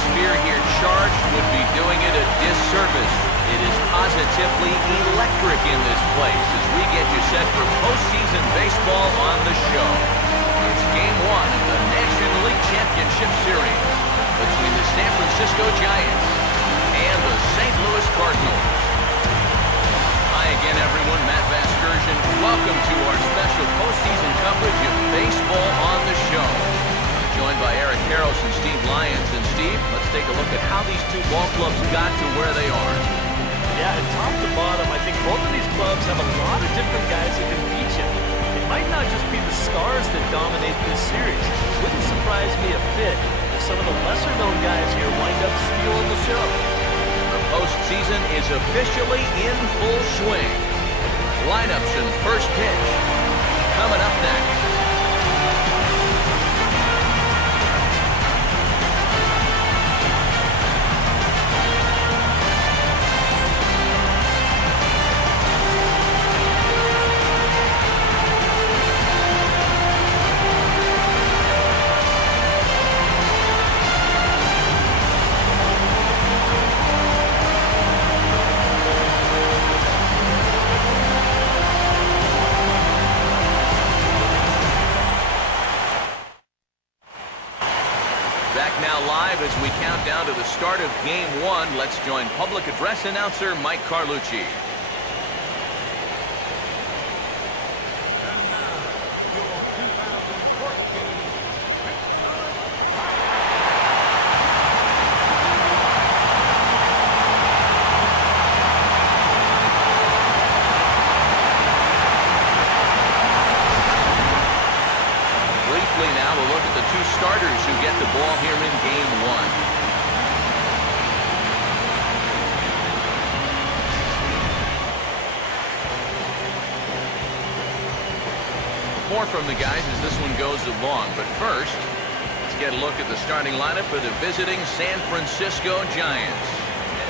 atmosphere here charged would be doing it a disservice. It is positively electric in this place as we get you set for postseason baseball on the show. It's Game 1 of the National League Championship Series between the San Francisco Giants and the St. Louis Cardinals. Hi again, everyone. Matt Vasgersian. Welcome to our special postseason coverage of baseball on the show. I'm joined by Eric Terrell and Steve Lyons. And Steve, let's take a look at how these two ball clubs got to where they are. Yeah, and top to bottom, I think both of these clubs have a lot of different guys that can beat you. It might not just be the stars that dominate this series. It wouldn't surprise me a bit if some of the lesser-known guys here wind up stealing the show. The postseason is officially in full swing. Lineups and first pitch coming up next. Back now live as we count down to the start of Game 1. Let's join public address announcer Mike Carlucci. Now we'll look at the two starters who get the ball here in Game 1. More from the guys as this one goes along, but first, let's get a look at the starting lineup for the visiting San Francisco Giants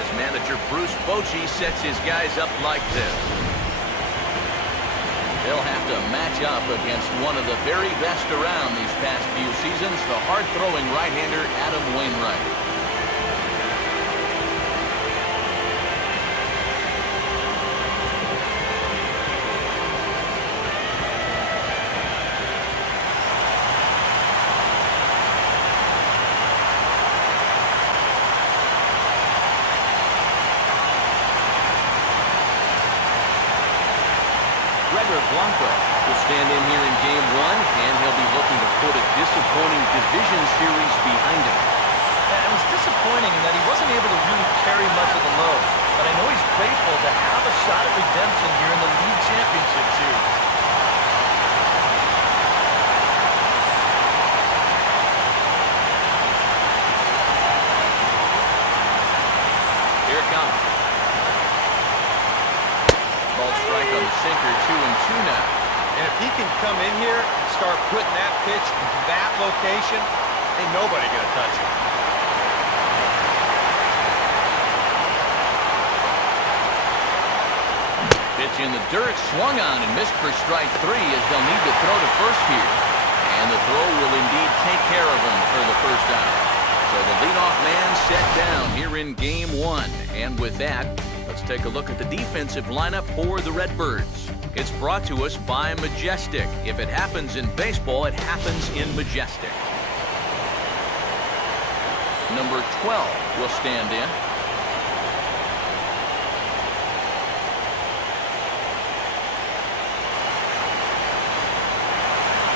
as manager Bruce Bochy sets his guys up like this. They'll have to match up against one of the very best around these past few seasons, the hard-throwing right-hander Adam Wainwright. Blanco will stand in here in Game 1, and he'll be looking to put a disappointing division series behind him. Yeah, it was disappointing in that he wasn't able to really carry much of the load, but I know he's grateful to have a shot at redemption here in the league championship series. Here it comes. Ball strike on the sinker, 2-2 now. And if he can come in here and start putting that pitch in that location, ain't nobody gonna touch it. Pitch in the dirt, swung on and missed for strike 3 as they'll need to throw to first here. And the throw will indeed take care of him for the first out. So the leadoff man set down here in Game 1. And with that, let's take a look at the defensive lineup for the Redbirds. It's brought to us by Majestic. If it happens in baseball, it happens in Majestic. Number 12 will stand in.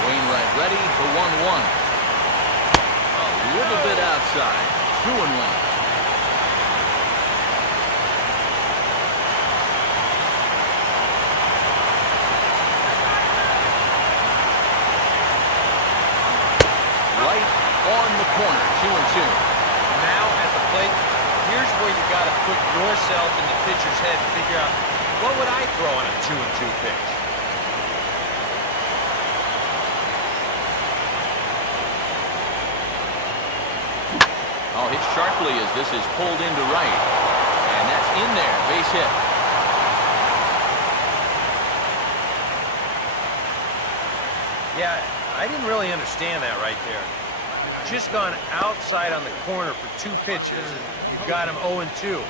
Wainwright ready for 1-1. A little bit outside. 2-1. On the corner, 2-2. Now at the plate, here's where you got to put yourself in the pitcher's head and figure out, what would I throw on a 2-2 pitch? Oh, hit sharply as this is pulled into right. And that's in there, base hit. Yeah, I didn't really understand that right there. Just gone outside on the corner for 2 pitches, and you've got him 0-2.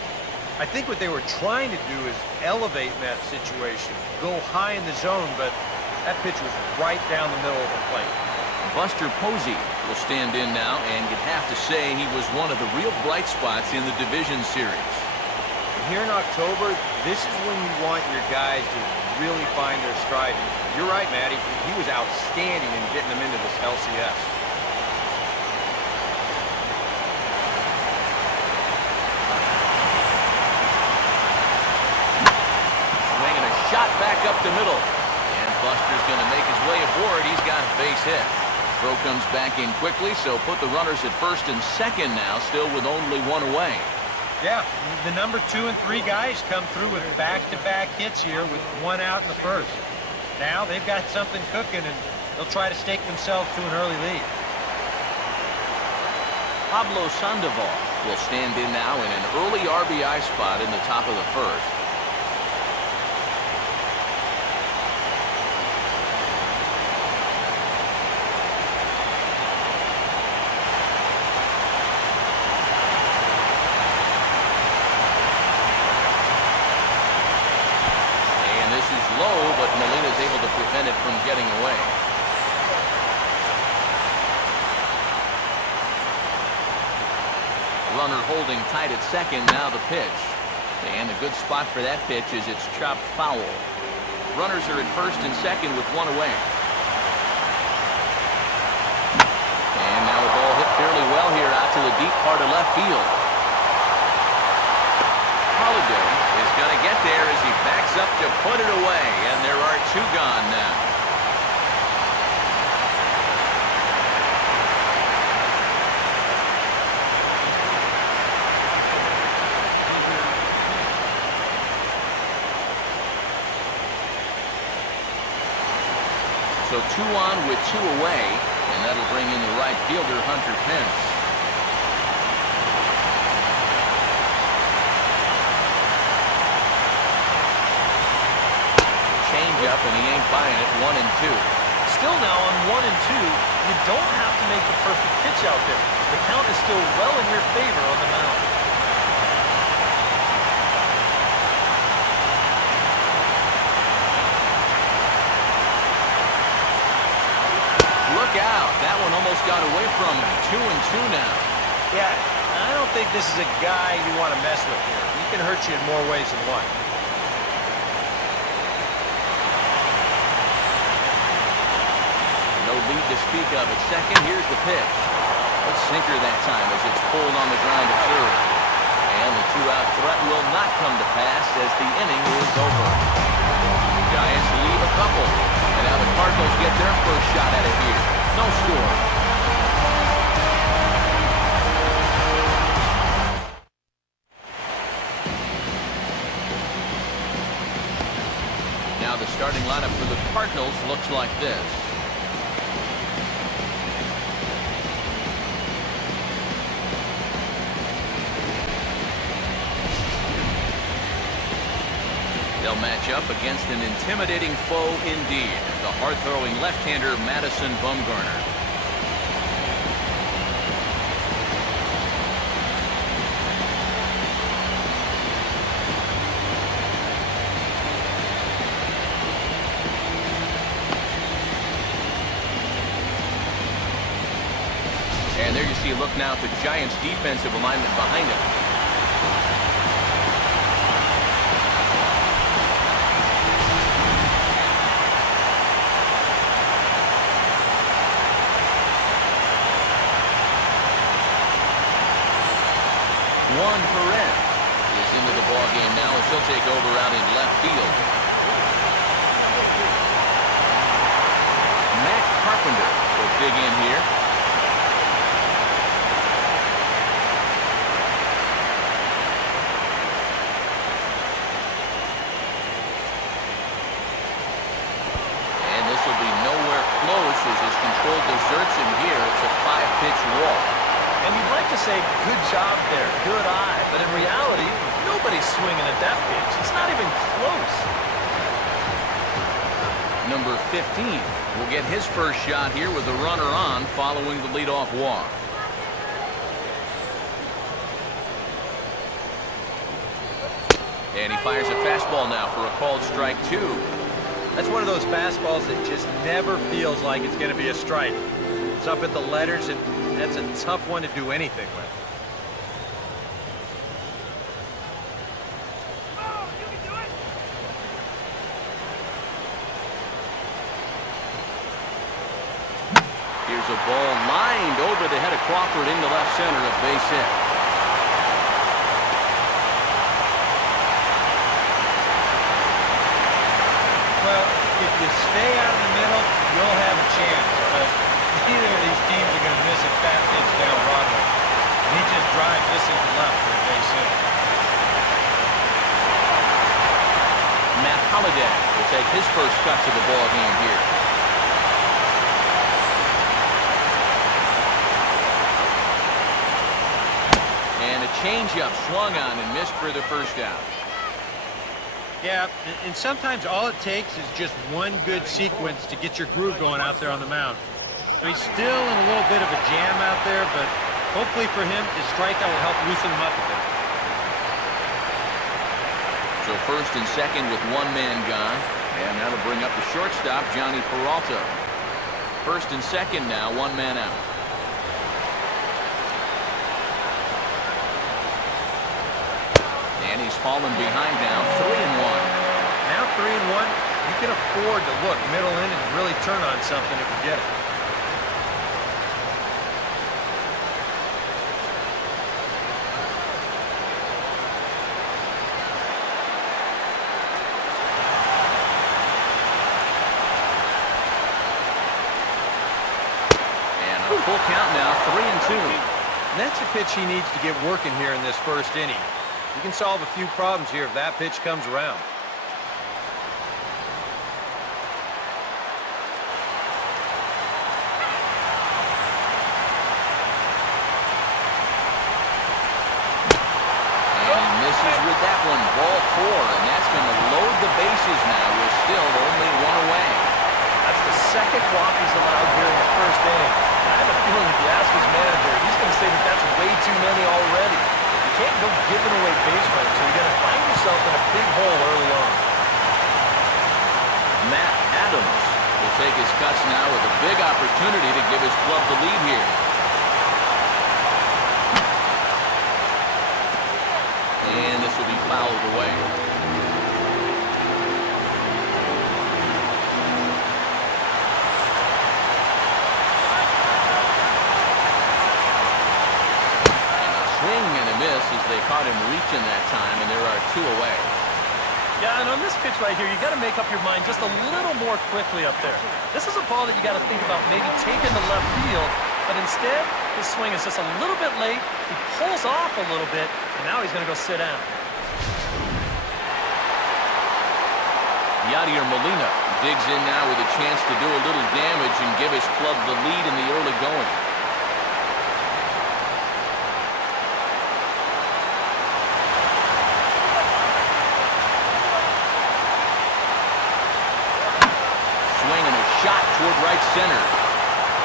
I think what they were trying to do is elevate in that situation, go high in the zone, but that pitch was right down the middle of the plate. Buster Posey will stand in now, and you'd have to say he was one of the real bright spots in the division series. Here in October, this is when you want your guys to really find their stride. You're right, Matty. He was outstanding in getting them into this LCS. Swinging a shot back up the middle. And Buster's going to make his way aboard. He's got a base hit. Throw comes back in quickly, so put the runners at first and second now, still with only 1 away. Yeah, the number 2 and 3 guys come through with back-to-back hits here with 1 out in the first. Now they've got something cooking, and they'll try to stake themselves to an early lead. Pablo Sandoval will stand in now in an early RBI spot in the top of the first. Low, but Molina's able to prevent it from getting away. Runner holding tight at second, now the pitch. And a good spot for that pitch is it's chopped foul. Runners are at first and second with 1 away. And now the ball hit fairly well here out to the deep part of left field. Holiday is going to get there as he backs up to put it away, and there are 2 gone now. So 2 on with 2 away, and that'll bring in the right fielder, Hunter Pence. Up and he ain't buying it. 1-2. Still now on 1-2, you don't have to make the perfect pitch out there. The count is still well in your favor on the mound. Look out. That one almost got away from him. 2-2 now. Yeah, I don't think this is a guy you want to mess with here. He can hurt you in more ways than one. Lead to speak of at second. Here's the pitch. A sinker that time as it's pulled on the ground to third. And the 2-out threat will not come to pass as the inning is over. Giants leave a couple. And now the Cardinals get their first shot at it here. No score. Now the starting lineup for the Cardinals looks like this. They'll match up against an intimidating foe indeed, the hard-throwing left-hander Madison Bumgarner. And there you see a look now at the Giants' defensive alignment behind him. Juan Perez is into the ballgame now as he'll take over out in left field. Matt Carpenter will dig in here. And this will be nowhere close as his control deserts him here. It's a 5-pitch walk. And you'd like to say, good job there, good eye. But in reality, nobody's swinging at that pitch. It's not even close. Number 15 will get his first shot here with the runner on following the leadoff walk. And he fires a fastball now for a called strike 2. That's one of those fastballs that just never feels like it's going to be a strike. It's up at the letters, and that's a tough one to do anything with. Here's a ball lined over the head of Crawford into left center, a base hit. Well, if you stay out of the middle, you'll have a chance, but neither of these teams are going to miss a fat pitch down Broadway. He just drives this into left for a base hit. Matt Holliday will take his first cut to the ball game here. And a changeup swung on and missed for the first out. Yeah, and sometimes all it takes is just one good sequence to get your groove going out there on the mound. So he's still in a little bit of a jam out there, but hopefully for him, his strikeout will help loosen him up a bit. So first and second with one man gone. And that'll bring up the shortstop, Johnny Peralta. First and second now, one man out. And he's fallen behind now, 3-1. Now 3-1, you can afford to look middle in and really turn on something if you get it. And a full count now, 3-2. And that's a pitch he needs to get working here in this first inning. You can solve a few problems here if that pitch comes around. And he misses with that one, ball 4, and that's going to load the bases now with still only one away. That's the second walk he's allowed here in the first inning. I have a feeling if you ask his manager, he's going to say that that's way too many already. You can't go giving away base runners, so you're going to find yourself in a big hole early on. Matt Adams will take his cuts now with a big opportunity to give his club the lead here. And this will be fouled away. As they caught him reaching that time, and there are 2 away. Yeah, and on this pitch right here, you got to make up your mind just a little more quickly up there. This is a ball that you got to think about maybe taking to left field, but instead, his swing is just a little bit late. He pulls off a little bit, and now he's going to go sit down. Yadier Molina digs in now with a chance to do a little damage and give his club the lead in the early going. Shot toward right center.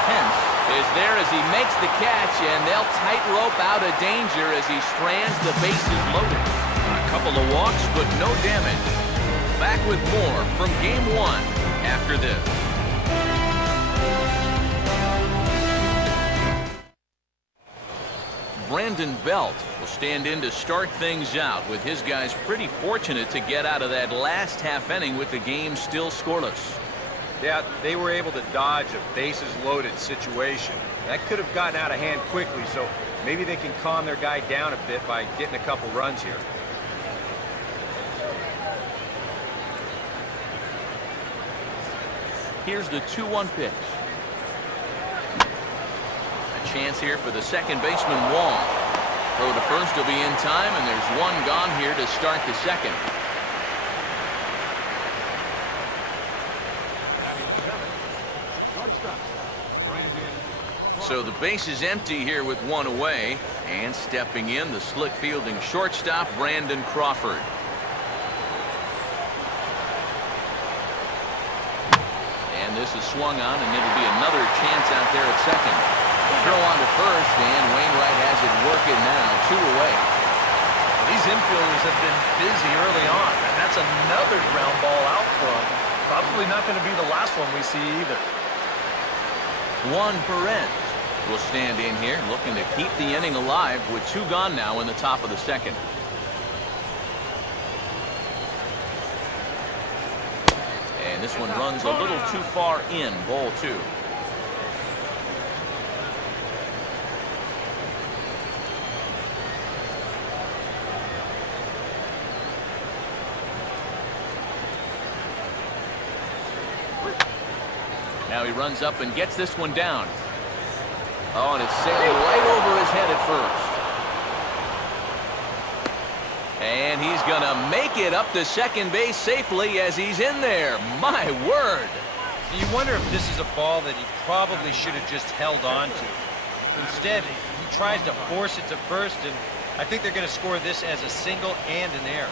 Pence is there as he makes the catch, and they'll tightrope out of danger as he strands the bases loaded. A couple of walks, but no damage. Back with more from Game 1 after this. Brandon Belt will stand in to start things out, with his guys pretty fortunate to get out of that last half inning with the game still scoreless. Yeah, they were able to dodge a bases-loaded situation. That could have gotten out of hand quickly, so maybe they can calm their guy down a bit by getting a couple runs here. Here's the 2-1 pitch. A chance here for the second baseman, Wong. Throw to first will be in time, and there's one gone here to start the second. So the base is empty here with one away, and stepping in, the slick fielding shortstop, Brandon Crawford. And And this is swung on, and it'll be another chance out there at second. Throw on to first, and Wainwright has it working now. 2 away. These infielders have been busy early on, and that's another ground ball out for them. Probably not going to be the last one we see either. Juan Perez will stand in here, looking to keep the inning alive with 2 gone now in the top of the second. And this one runs a little too far in, ball 2. Now he runs up and gets this one down. Oh, and it's sailed right over his head at first. And he's going to make it up to second base safely as he's in there. My word. You wonder if this is a ball that he probably should have just held on to. Instead, he tries to force it to first, and I think they're going to score this as a single and an error.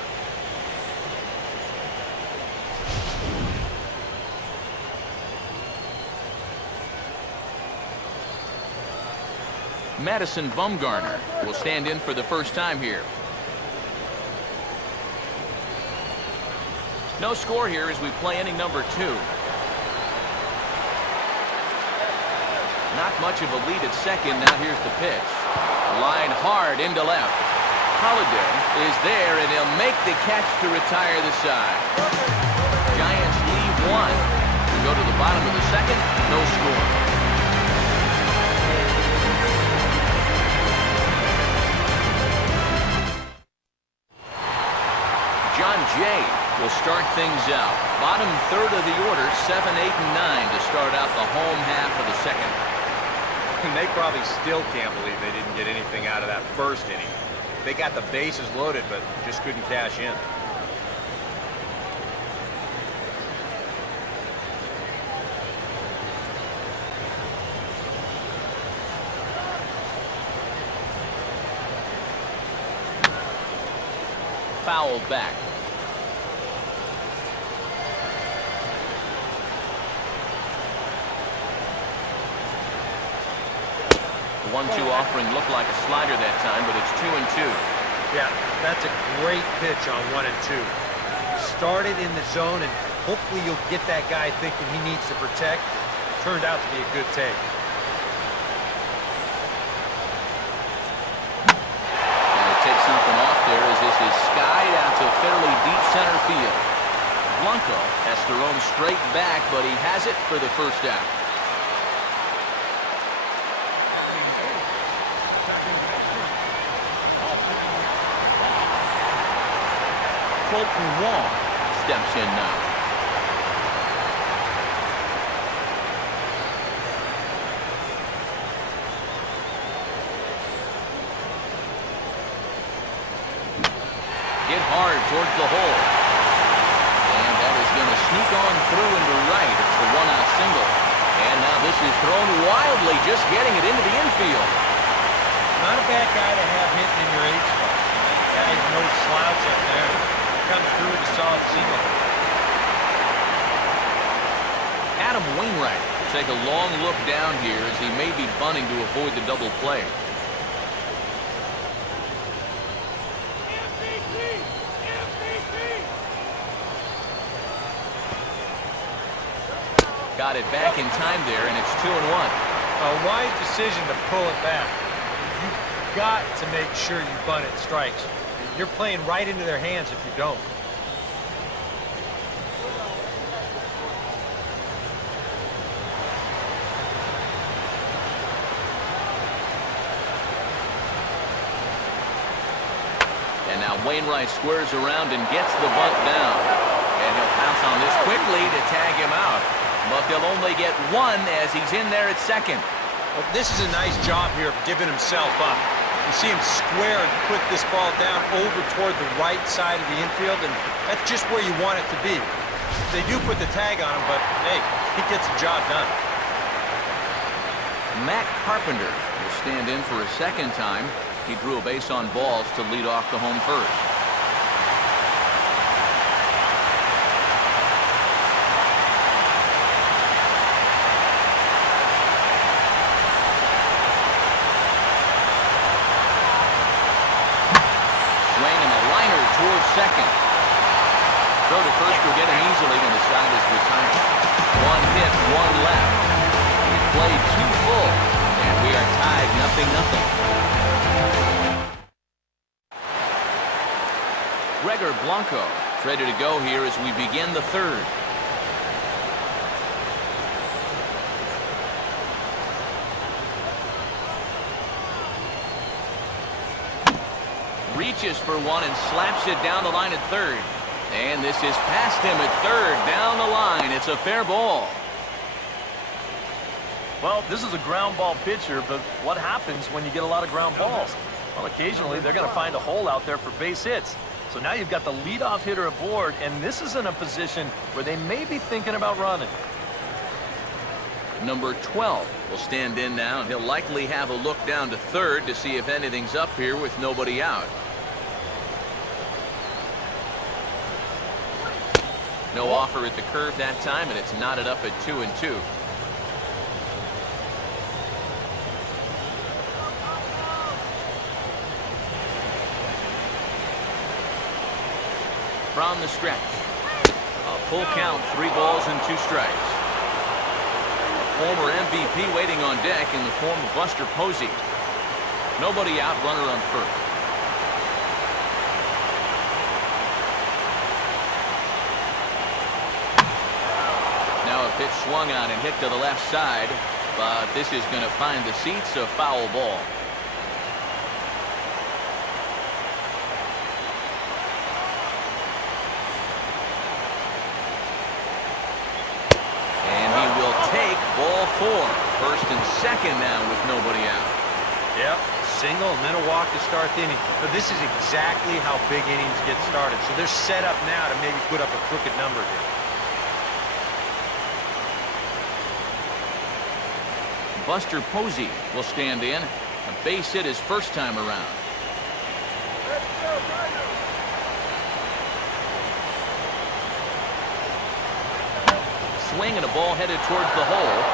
Madison Bumgarner will stand in for the first time here. No score here as we play inning number 2. Not much of a lead at second. Now here's the pitch. Line hard into left. Holiday is there, and he'll make the catch to retire the side. Giants leave 1. We go to the bottom of the second. No score. John Jay will start things out. Bottom third of the order, 7, 8, and 9 to start out the home half of the second. And they probably still can't believe they didn't get anything out of that first inning. They got the bases loaded, but just couldn't cash in. Foul back. 1-2 offering looked like a slider that time, but it's 2-2. Yeah, that's a great pitch on 1 and 2. Started in the zone, and hopefully you'll get that guy thinking he needs to protect. Turned out to be a good take. And to take something off there as this is skied out to fairly deep center field. Blanco has to roam straight back, but he has it for the first out. Colton Wong steps in now. Hit hard towards the hole. And that is going to sneak on through into right. It's the 1-out single. And now this is thrown wildly, just getting it into the infield. Not a bad guy to have hitting in your 8 spot. That guy's no slouch up there. Comes through with a solid single. Adam Wainwright will take a long look down here as he may be bunting to avoid the double play. Got it back in time there, and it's 2-1. A wise decision to pull it back. You've got to make sure you bunt at strikes. You're playing right into their hands if you don't. And now Wainwright squares around and gets the bunt down. And he'll pounce on this quickly to tag him out. But they'll only get 1 as he's in there at second. Well, this is a nice job here of giving himself up. You see him square and put this ball down over toward the right side of the infield, and that's just where you want it to be. They do put the tag on him, but, hey, he gets the job done. Matt Carpenter will stand in for a second time. He drew a base on balls to lead off the home first. tied 0-0. Gregor Blanco is ready to go here as we begin the third. Reaches for one and slaps it down the line at third. And this is past him at third, down the line. It's a fair ball. Well, this is a ground ball pitcher, but what happens when you get a lot of ground balls? Well, occasionally they're going to find a hole out there for base hits. So now you've got the leadoff hitter aboard, and this is in a position where they may be thinking about running. Number 12 will stand in now, and he'll likely have a look down to third to see if anything's up here with nobody out. No offer at the curve that time, and it's knotted up at 2-2. From the stretch. A full count, 3 balls and 2 strikes. Former MVP waiting on deck in the form of Buster Posey. Nobody out, runner on first. Now a pitch swung on and hit to the left side, but this is going to find the seats, a foul ball. Ball 4, first and second now with nobody out. Yep, single and then a walk to start the inning. But this is exactly how big innings get started. So they're set up now to maybe put up a crooked number here. Buster Posey will stand in. A base hit his first time around. Swing and a ball headed towards the hole.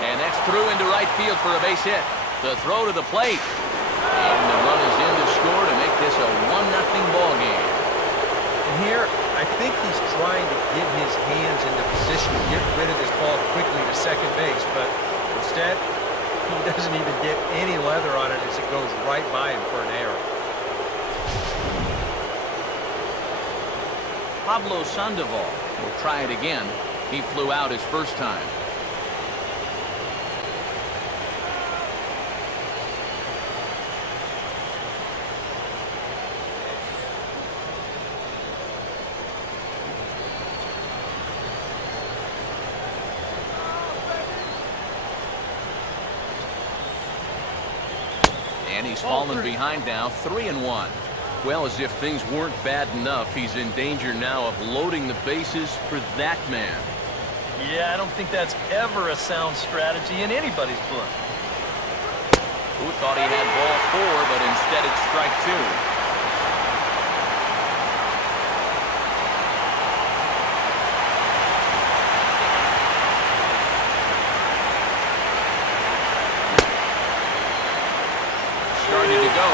And that's through into right field for a base hit. The throw to the plate. And the run is in to score to make this a 1-0 ball game. And here, I think he's trying to get his hands into position to get rid of this ball quickly to second base, but instead, he doesn't even get any leather on it as it goes right by him for an error. Pablo Sandoval will try it again. He flew out his first time. And he's fallen behind now, 3-1. Well, as if things weren't bad enough, he's in danger now of loading the bases for that man. Yeah, I don't think that's ever a sound strategy in anybody's book. Who thought he had ball 4, but instead it's strike 2. Starting to go.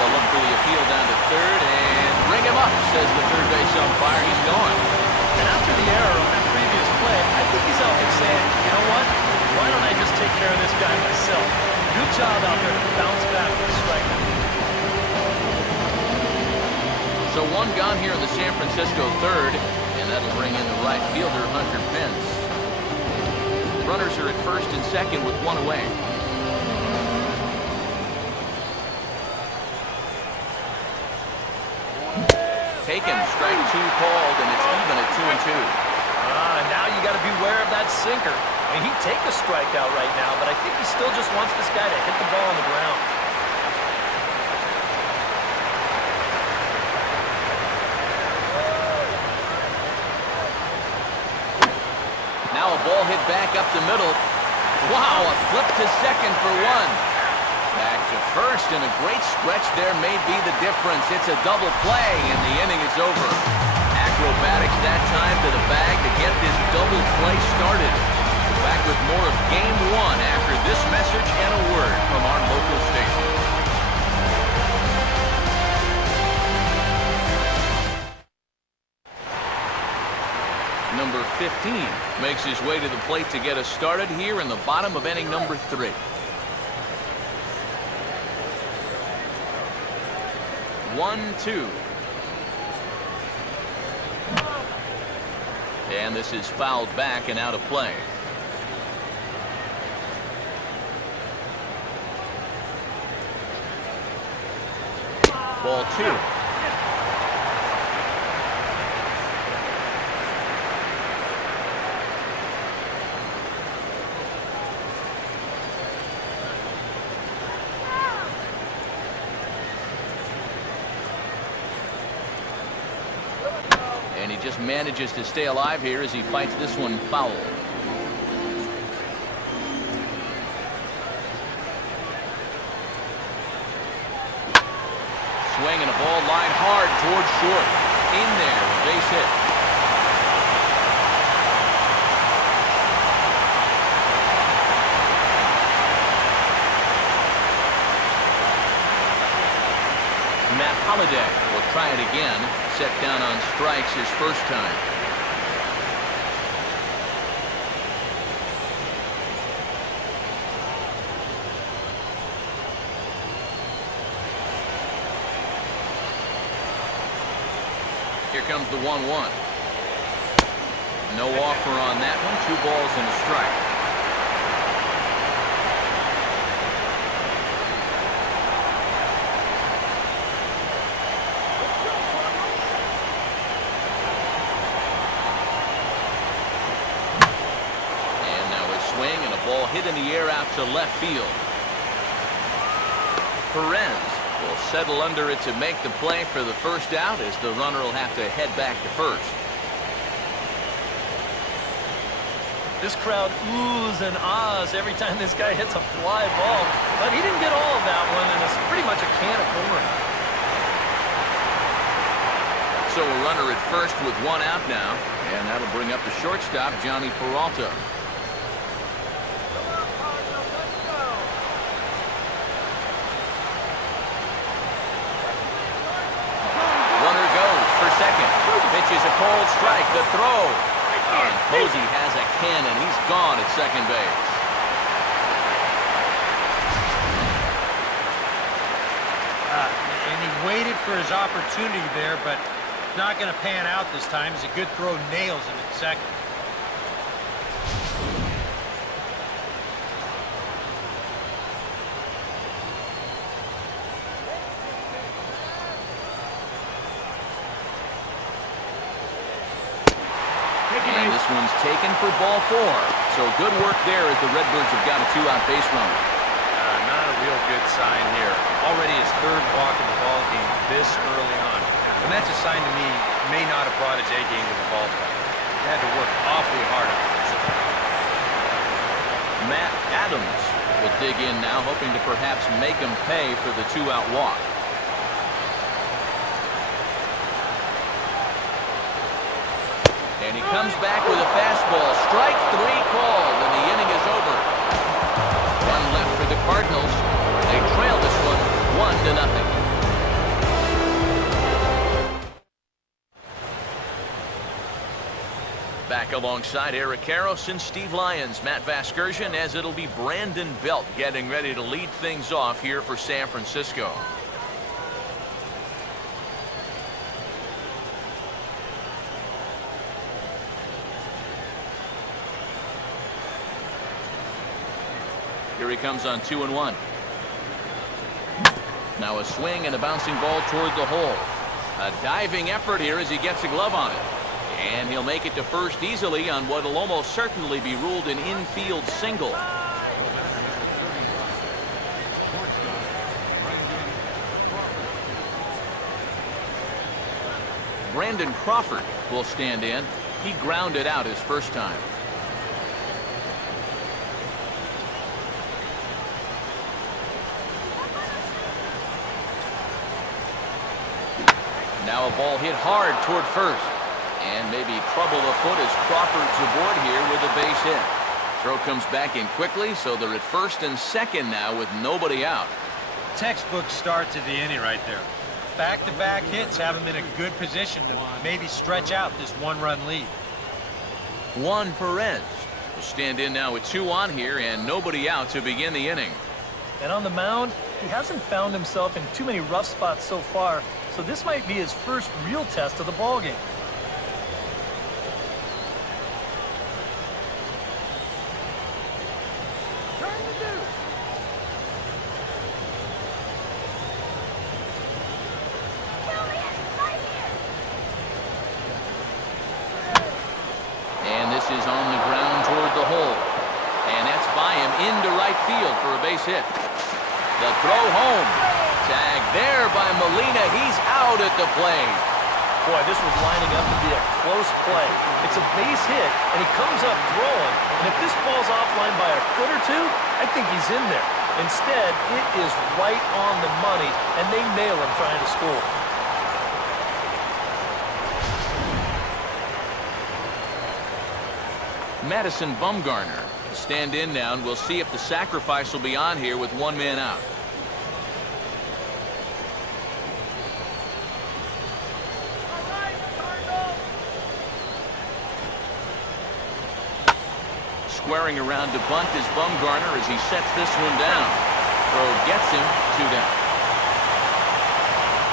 They'll look for the appeal down to third and ring him up, says the third base umpire. He's gone. And after the error on that previous play, I think he's out there saying, you know what? Why don't I just take care of this guy myself? Good job out there to bounce back with a strikeout. So one gone here in the San Francisco third, and that'll bring in the right fielder, Hunter Pence. Runners are at first and second with one away. Taken, strike 2 called, and it's even at 2-2. Now you got to beware of that sinker. I mean, he'd take a strikeout right now, but I think he still just wants this guy to hit the ball on the ground. Now a ball hit back up the middle. Wow, a flip to second for one. Back to first, and a great stretch there may be the difference. It's a double play, and the inning is over. Acrobatics that time to the bag to get this double play started. Back with more of Game 1 after this message and a word from our local station. Number 15 makes his way to the plate to get us started here in the bottom of inning number 3. 1-2. And this is fouled back and out of play. Ball 2. And he just manages to stay alive here as he fights this one foul. Swing and a ball lined hard towards short. In there, a base hit. Matt Holliday will try it again. Set down on strikes his first time. Here comes the 1-1. No offer on that one. 2 balls and a strike. Ball hit in the air out to left field. Perez will settle under it to make the play for the first out, as the runner will have to head back to first. This crowd oohs and ahs every time this guy hits a fly ball, but he didn't get all of that one, and it's pretty much a can of corn. So a runner at first with 1 out now, and that'll bring up the shortstop, Johnny Peralta. Pitches a cold strike. The throw. And Posey has a cannon. He's gone at second base. And he waited for his opportunity there, but not going to pan out this time. It's a good throw, nails him at second. And this one's taken for ball 4. So good work there as the Redbirds have got a 2-out base runner. Not a real good sign here. Already his 3rd walk of the ball game this early on. And that's a sign to me he may not have brought his A game to the ballpark. He had to work awfully hard on this. Matt Adams will dig in now, hoping to perhaps make him pay for the 2-out walk. And he comes back with a fastball. Strike 3 called, and the inning is over. 1 left for the Cardinals. They trail this one 1-0. Back alongside Eric Karros and Steve Lyons, Matt Vasgersian, as it'll be Brandon Belt getting ready to lead things off here for San Francisco. Here he comes on 2-1. Now a swing and a bouncing ball toward the hole. A diving effort here as he gets a glove on it. And he'll make it to first easily on what will almost certainly be ruled an infield single. Brandon Crawford will stand in. He grounded out his first time. Now a ball hit hard toward first. And maybe trouble afoot as Crawford's aboard here with a base hit. Throw comes back in quickly, so they're at first and second now with nobody out. Textbook start to the inning right there. Back-to-back hits have him in a good position to maybe stretch out this 1-run lead. Juan Perez will stand in now with 2 on here and nobody out to begin the inning. And on the mound, he hasn't found himself in too many rough spots so far, so so this might be his first real test of the ballgame. And this is on the ground toward the hole. And that's by him into right field for a base hit. The throw home. Tag there by Molina. He's out at the plate. Boy, this was lining up to be a close play. It's a base hit, and he comes up throwing. And if this ball's offline by a foot or two, I think he's in there. Instead, it is right on the money, and they nail him trying to score. Madison Bumgarner will stand in now, and we'll see if the sacrifice will be on here with one man out. Squaring around to bunt is Bumgarner as he sets this one down. Throw gets him 2 down.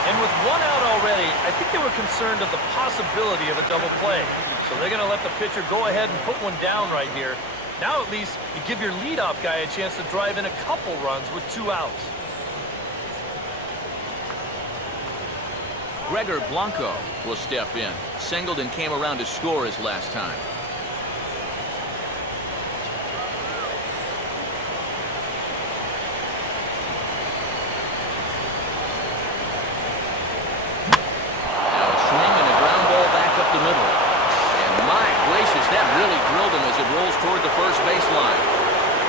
And with 1 out already, I think they were concerned of the possibility of a double play. So they're going to let the pitcher go ahead and put one down right here. Now at least you give your leadoff guy a chance to drive in a couple runs with 2 outs. Gregor Blanco will step in. Singled and came around to score his last time. Toward the first baseline.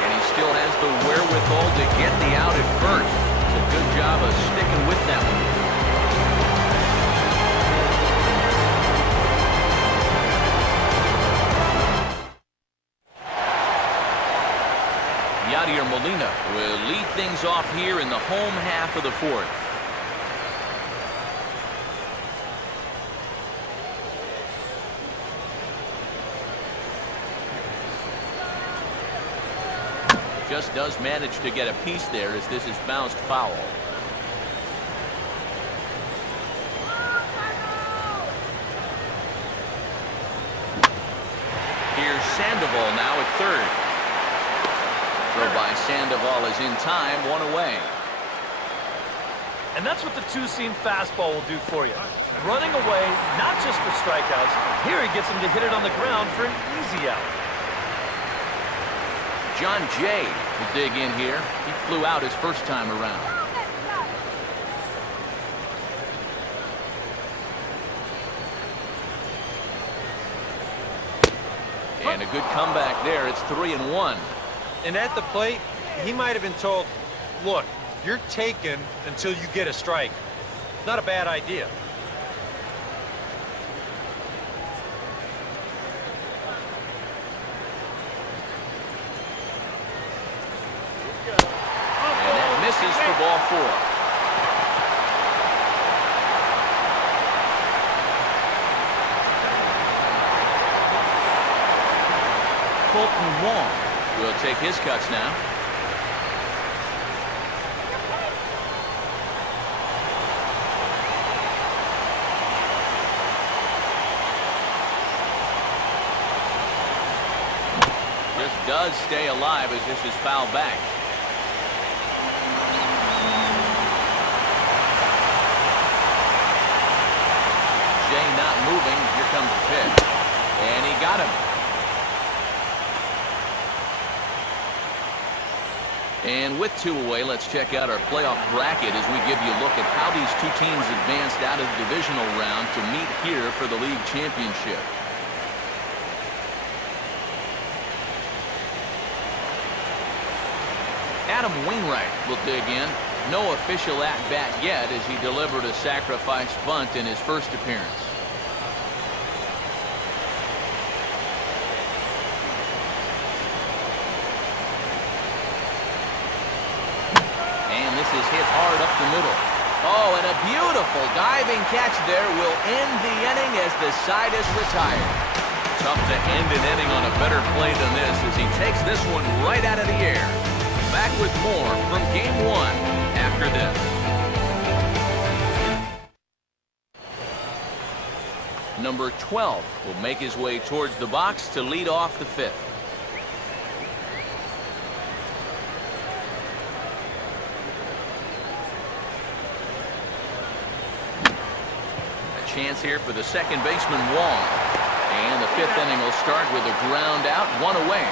And he still has the wherewithal to get the out at first. It's a good job of sticking with that one. Yadier Molina will lead things off here in the home half of the 4th. Just does manage to get a piece there as this is bounced foul. Here's Sandoval now at third. Throw by Sandoval is in time, 1 away. And that's what the 2-seam fastball will do for you. Running away, not just for strikeouts. Here he gets him to hit it on the ground for an easy out. John Jay will dig in here. He flew out his first time around. And a good comeback there. It's 3-1. And at the plate, he might have been told, look, you're taken until you get a strike. Not a bad idea. Misses for ball 4. Colton Wong will take his cuts now. Just does stay alive as this is fouled back. Not moving. Here comes the pitch. And he got him. And with 2 away, let's check out our playoff bracket as we give you a look at how these 2 teams advanced out of the divisional round to meet here for the league championship. Adam Wainwright will dig in. No official at-bat yet as he delivered a sacrifice bunt in his first appearance. Is hit hard up the middle. Oh, and a beautiful diving catch there will end the inning as the side is retired. Tough to end an inning on a better play than this as he takes this one right out of the air. Back with more from Game 1 after this. Number 12 will make his way towards the box to lead off the 5th. A chance here for the second baseman, Wong. And the 5th inning will start with a ground out, 1 away.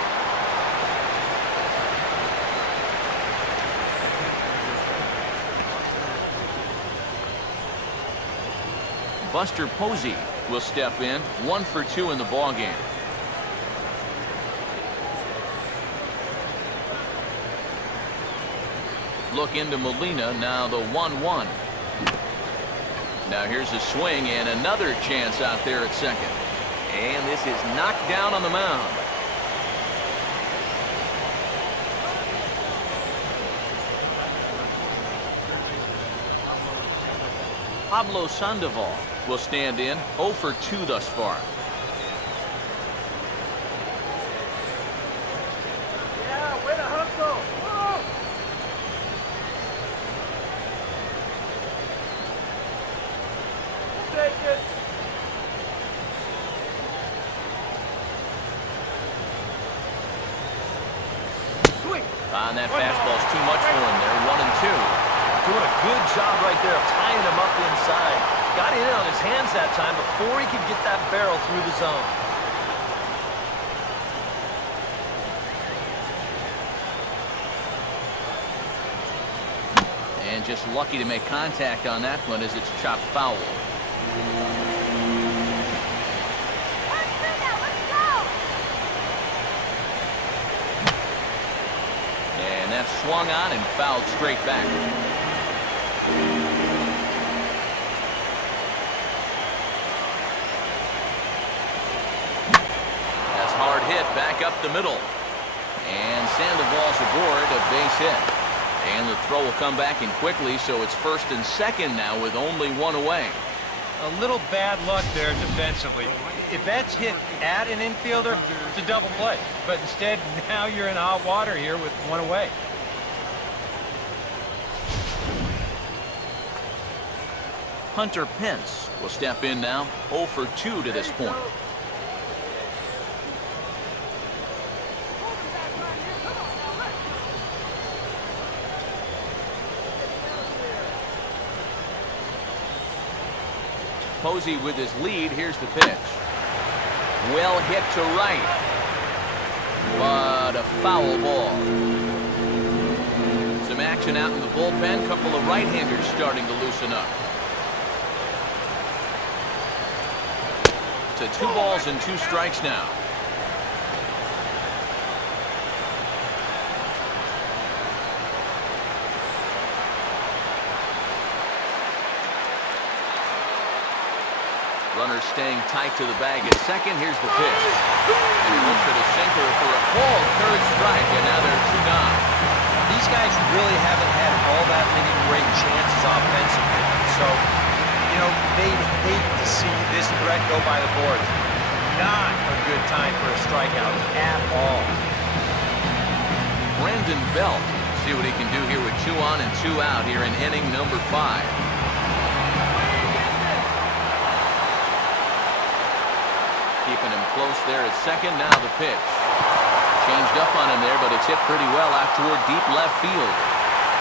Buster Posey will step in, 1 for 2 in the ballgame. Look into Molina, now the 1-1. Now here's a swing and another chance out there at second. And this is knocked down on the mound. Pablo Sandoval will stand in, 0 for 2 thus far. Yeah, way to hustle. Whoa. Take it. Swing. That fastball's too much for him there, 1-2. Doing a good job right there of tying him up inside. Got in on his hands that time before he could get that barrel through the zone. And just lucky to make contact on that one as it's chopped foul. And that's swung on and fouled straight back. That's hard hit back up the middle. And Sandoval's aboard, a base hit. And the throw will come back in quickly, so it's 1st and 2nd now with only 1 away. A little bad luck there defensively. If that's hit at an infielder, it's a double play. But instead, now you're in hot water here with 1 away. Hunter Pence will step in now, 0 for 2 to this point. Posey with his lead. Here's the pitch. Well hit to right. But a foul ball. Some action out in the bullpen. Couple of right-handers starting to loosen up. To 2 balls and 2 strikes now. Runner staying tight to the bag at second. Here's the pitch. And he looks at a sinker for a called 3rd strike, and now they're 2 down. These guys really haven't had all that many great chances offensively. So, you know, they'd hate to see this threat go by the boards. Not a good time for a strikeout at all. Brandon Belt. See what he can do here with 2 on and 2 out here in inning number 5. Keeping him close there at second. Now the pitch. Changed up on him there, but it's hit pretty well out toward deep left field.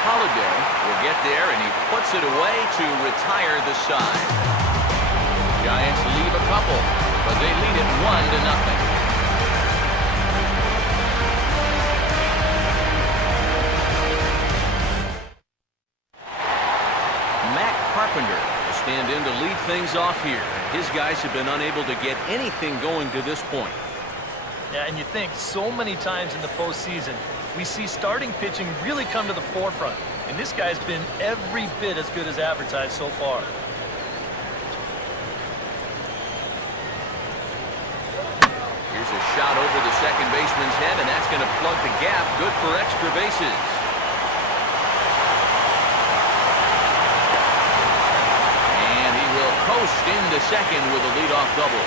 Holiday will get there, and he puts it away to retire the side. Giants leave a couple, but they lead it 1-0. Stand in to lead things off here. His guys have been unable to get anything going to this point. Yeah, and you think so many times in the postseason, we see starting pitching really come to the forefront. And this guy's been every bit as good as advertised so far. Here's a shot over the second baseman's head, and that's going to plug the gap. Good for extra bases. Coast into second with a leadoff double.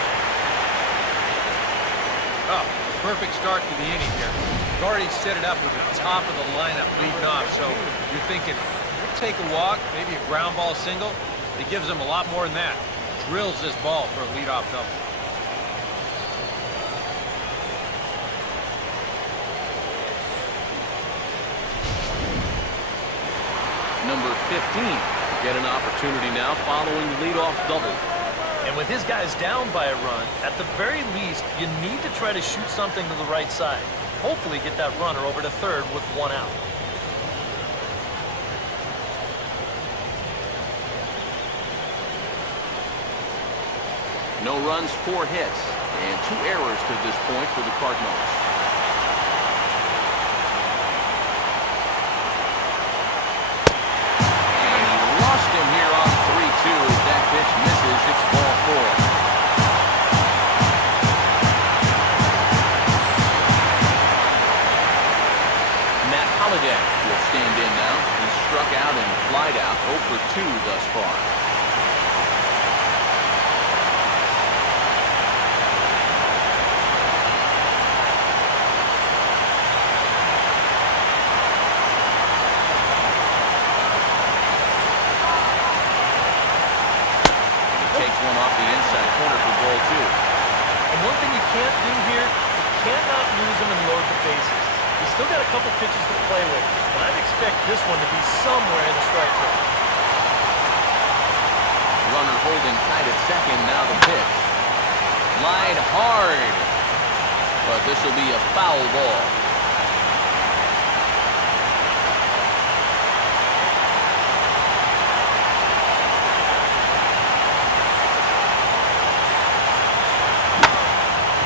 Oh, perfect start to the inning here. You've already set it up with the top of the lineup leading off, so you're thinking, we'll take a walk, maybe a ground ball single. It gives them a lot more than that. drills this ball for a leadoff double. Number 15 get an opportunity now following the leadoff double. And with his guys down by a run, at the very least, you need to try to shoot something to the right side. Hopefully get that runner over to third with one out. No runs, 4 hits, and 2 errors to this point for the Cardinals. And he lost him here on 3-2 as that pitch misses. It's ball 4. Holiday will stand in now. He's struck out and flied out 0 for 2 thus far. And he takes one off the inside corner for ball 2. And one thing you can't do here, you cannot lose them and load the bases. He's still got a couple pitches to play with, but I'd expect this one to be somewhere in the strike zone. Runner holding tight at second, now the pitch. Line hard, but this will be a foul ball.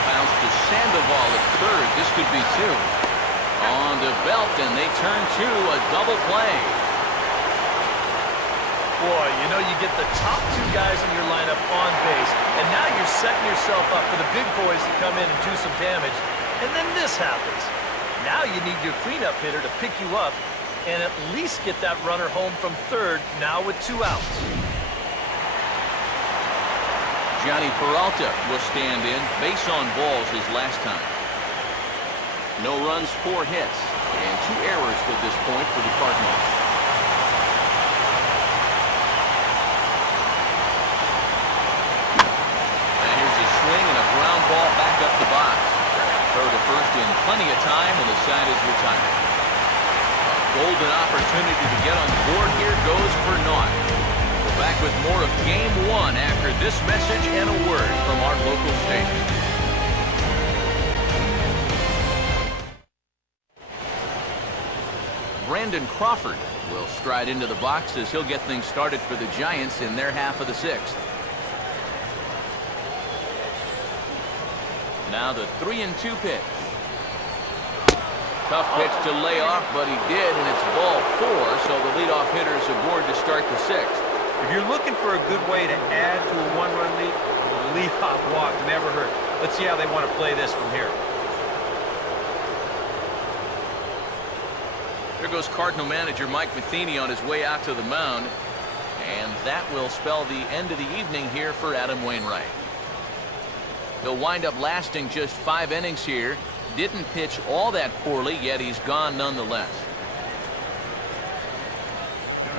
Bounce to Sandoval at third, this could be 2. On the belt, and they turn to a double play. Boy, you know you get the top 2 guys in your lineup on base, and now you're setting yourself up for the big boys to come in and do some damage. And then this happens. Now you need your cleanup hitter to pick you up and at least get that runner home from third, now with 2 outs. Johnny Peralta will stand in, base on balls his last time. No runs, 4 hits, and 2 errors to this point for the Cardinals. And here's a swing and a ground ball back up the box. Throw to first in plenty of time, and the side is retired. A golden opportunity to get on the board here goes for naught. We're back with more of Game 1 after this message and a word from our local station. Brandon Crawford will stride into the box as he'll get things started for the Giants in their half of the 6th. Now the 3-2 pitch. Tough pitch to lay off, but he did, and it's ball 4, so the leadoff hitter is aboard to start the 6th. If you're looking for a good way to add to a 1-run lead, a leadoff walk never hurt. Let's see how they want to play this from here. There goes Cardinal manager Mike Matheny on his way out to the mound. And that will spell the end of the evening here for Adam Wainwright. He'll wind up lasting just 5 innings here. Didn't pitch all that poorly, yet he's gone nonetheless.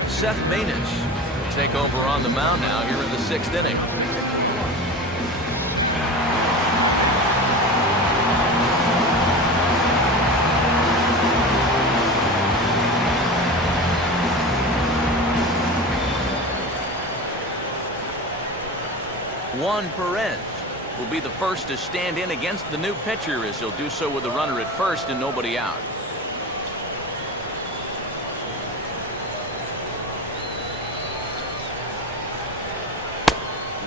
Seth Maness will take over on the mound now here in the 6th inning. Juan Perez will be the first to stand in against the new pitcher as he'll do so with a runner at first and nobody out.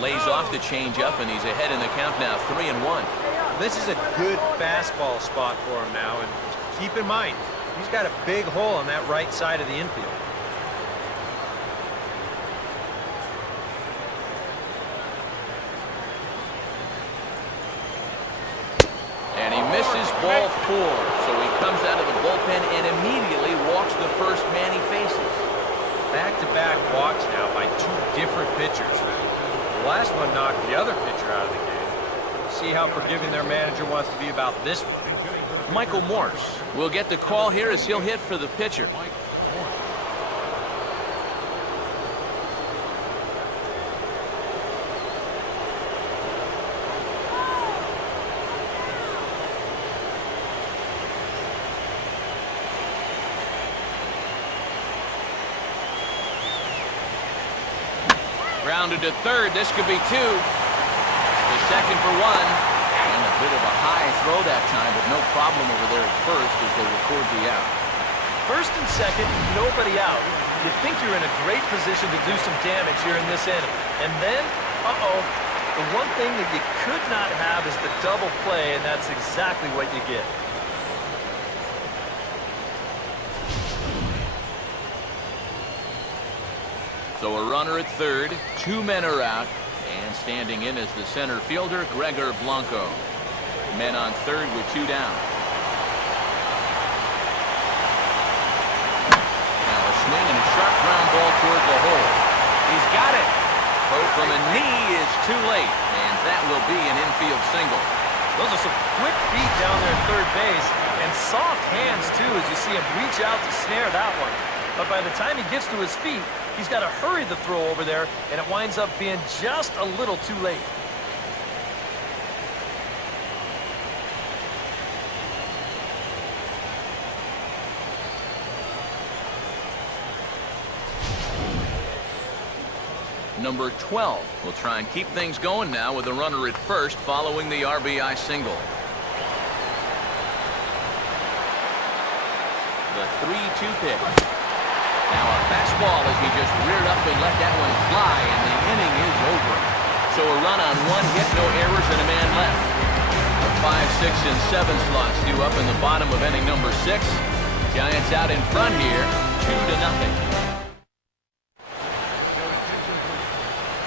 Lays off the changeup, and he's ahead in the count now, 3-1. This is a good fastball spot for him now, and keep in mind, he's got a big hole on that right side of the infield. And he misses ball 4, so he comes out of the bullpen and immediately walks the first man he faces. Back-to-back walks now by 2 different pitchers. The last one knocked the other pitcher out of the game. Let's see how forgiving their manager wants to be about this one. Michael Morse will get the call here as he'll hit for the pitcher. grounded to third. This could be two. The second for one. And a bit of a high throw that time, but no problem over there at first as they record the out. First and second, nobody out. You think you're in a great position to do some damage here in this inning. And then, the one thing that you could not have is the double play, and that's exactly what you get. So a runner at third, 2 men are out, and standing in is the center fielder, Gregor Blanco. Men on third with 2 down. Now a swing and a sharp ground ball toward the hole. He's got it. Throw from a knee is too late, and that will be an infield single. Those are some quick feet down there at third base, and soft hands, too, as you see him reach out to snare that one. But by the time he gets to his feet, he's got to hurry the throw over there, and it winds up being just a little too late. Number 12 will try and keep things going now with a runner at first following the RBI single. The 3-2 pitch. Now a fastball as he just reared up and let that one fly, and the inning is over. So a run on 1 hit, no errors, and a man left. The 5, 6, and 7 slots due up in the bottom of inning number 6. Giants out in front here, 2-0.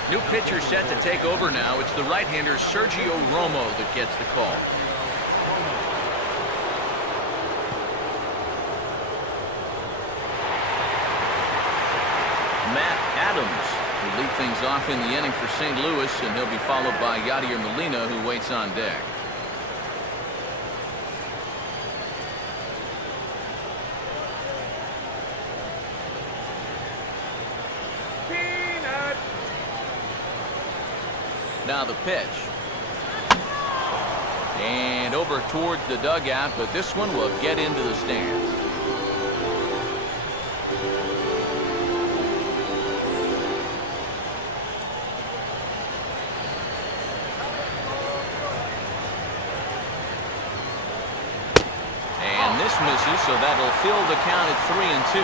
New pitcher set to take over now. It's the right-hander Sergio Romo that gets the call. Matt Adams will lead things off in the inning for St. Louis, and he'll be followed by Yadier Molina, who waits on deck. Now the pitch. And over towards the dugout, but this one will get into the stands. And this misses, so that'll fill the count at 3-2.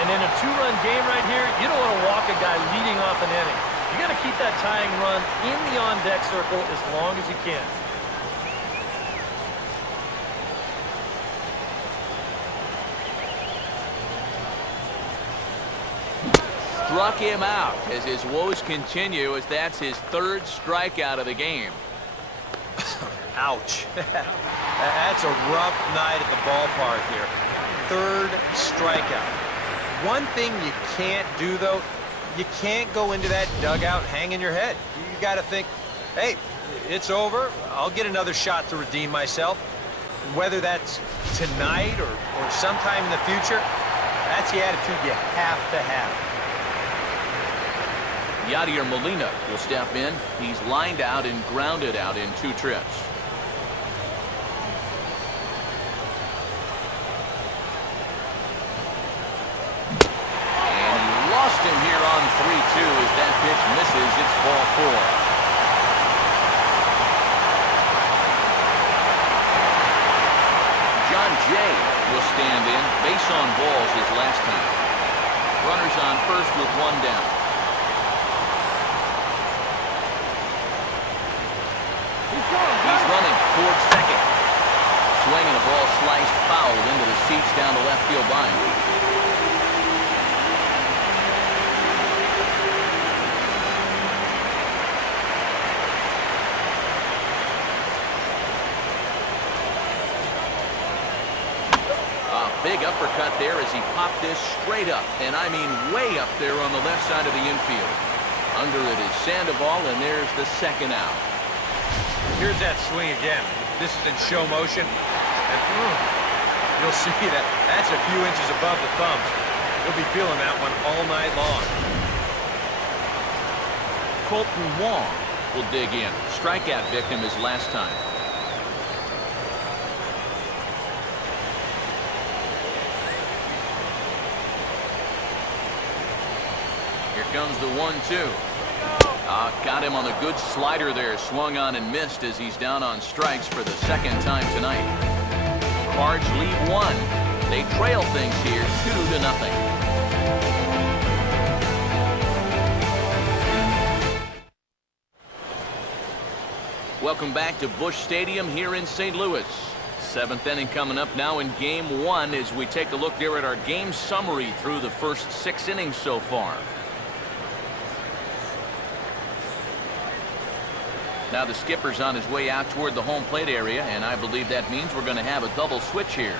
And in a 2-run game right here, you don't want to walk a guy leading off an inning. You got to keep that tying run in the on-deck circle as long as you can. Struck him out as his woes continue, as that's his 3rd strikeout of the game. Ouch. That's a rough night at the ballpark here. 3rd strikeout. One thing you can't do, though, you can't go into that dugout hanging your head. You got to think, hey, it's over. I'll get another shot to redeem myself. Whether that's tonight or sometime in the future, that's the attitude you have to have. Yadier Molina will step in. He's lined out and grounded out in 2 trips. Lost him here on 3-2 as that pitch misses. It's ball 4. John Jay will stand in. Base on balls his last time. Runners on first with 1 down. He's running towards second. Swing and a ball sliced foul into the seats down the left field line. Big uppercut there as he popped this straight up, and I mean way up there on the left side of the infield. Under it is Sandoval, and there's the 2nd out. Here's that swing again. This is in show motion, and you'll see that's a few inches above the thumbs. He'll be feeling that one all night long. Colton Wong will dig in. Strikeout victim his last time. Here comes the 1-2. Got him on the good slider there. Swung on and missed as he's down on strikes for the second time tonight. Cards lead 1. They trail things here 2-0. Welcome back to Busch Stadium here in St. Louis. 7th inning coming up now in Game 1 as we take a look there at our game summary through the first 6 innings so far. Now the skipper's on his way out toward the home plate area, and I believe that means we're going to have a double switch here.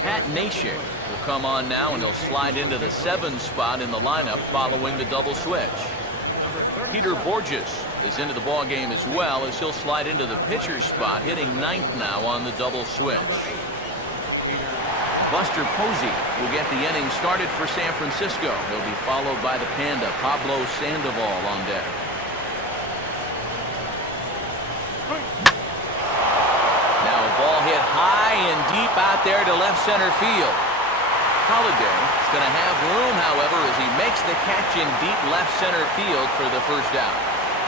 Pat Nashik will come on now, and he'll slide into the 7 spot in the lineup following the double switch. Peter Borges is into the ball game as well, as he'll slide into the pitcher's spot, hitting 9th now on the double switch. Buster Posey will get the inning started for San Francisco. He'll be followed by the Panda, Pablo Sandoval, on deck. Now a ball hit high and deep out there to left center field. Holliday is going to have room, however, as he makes the catch in deep left center field for the first out.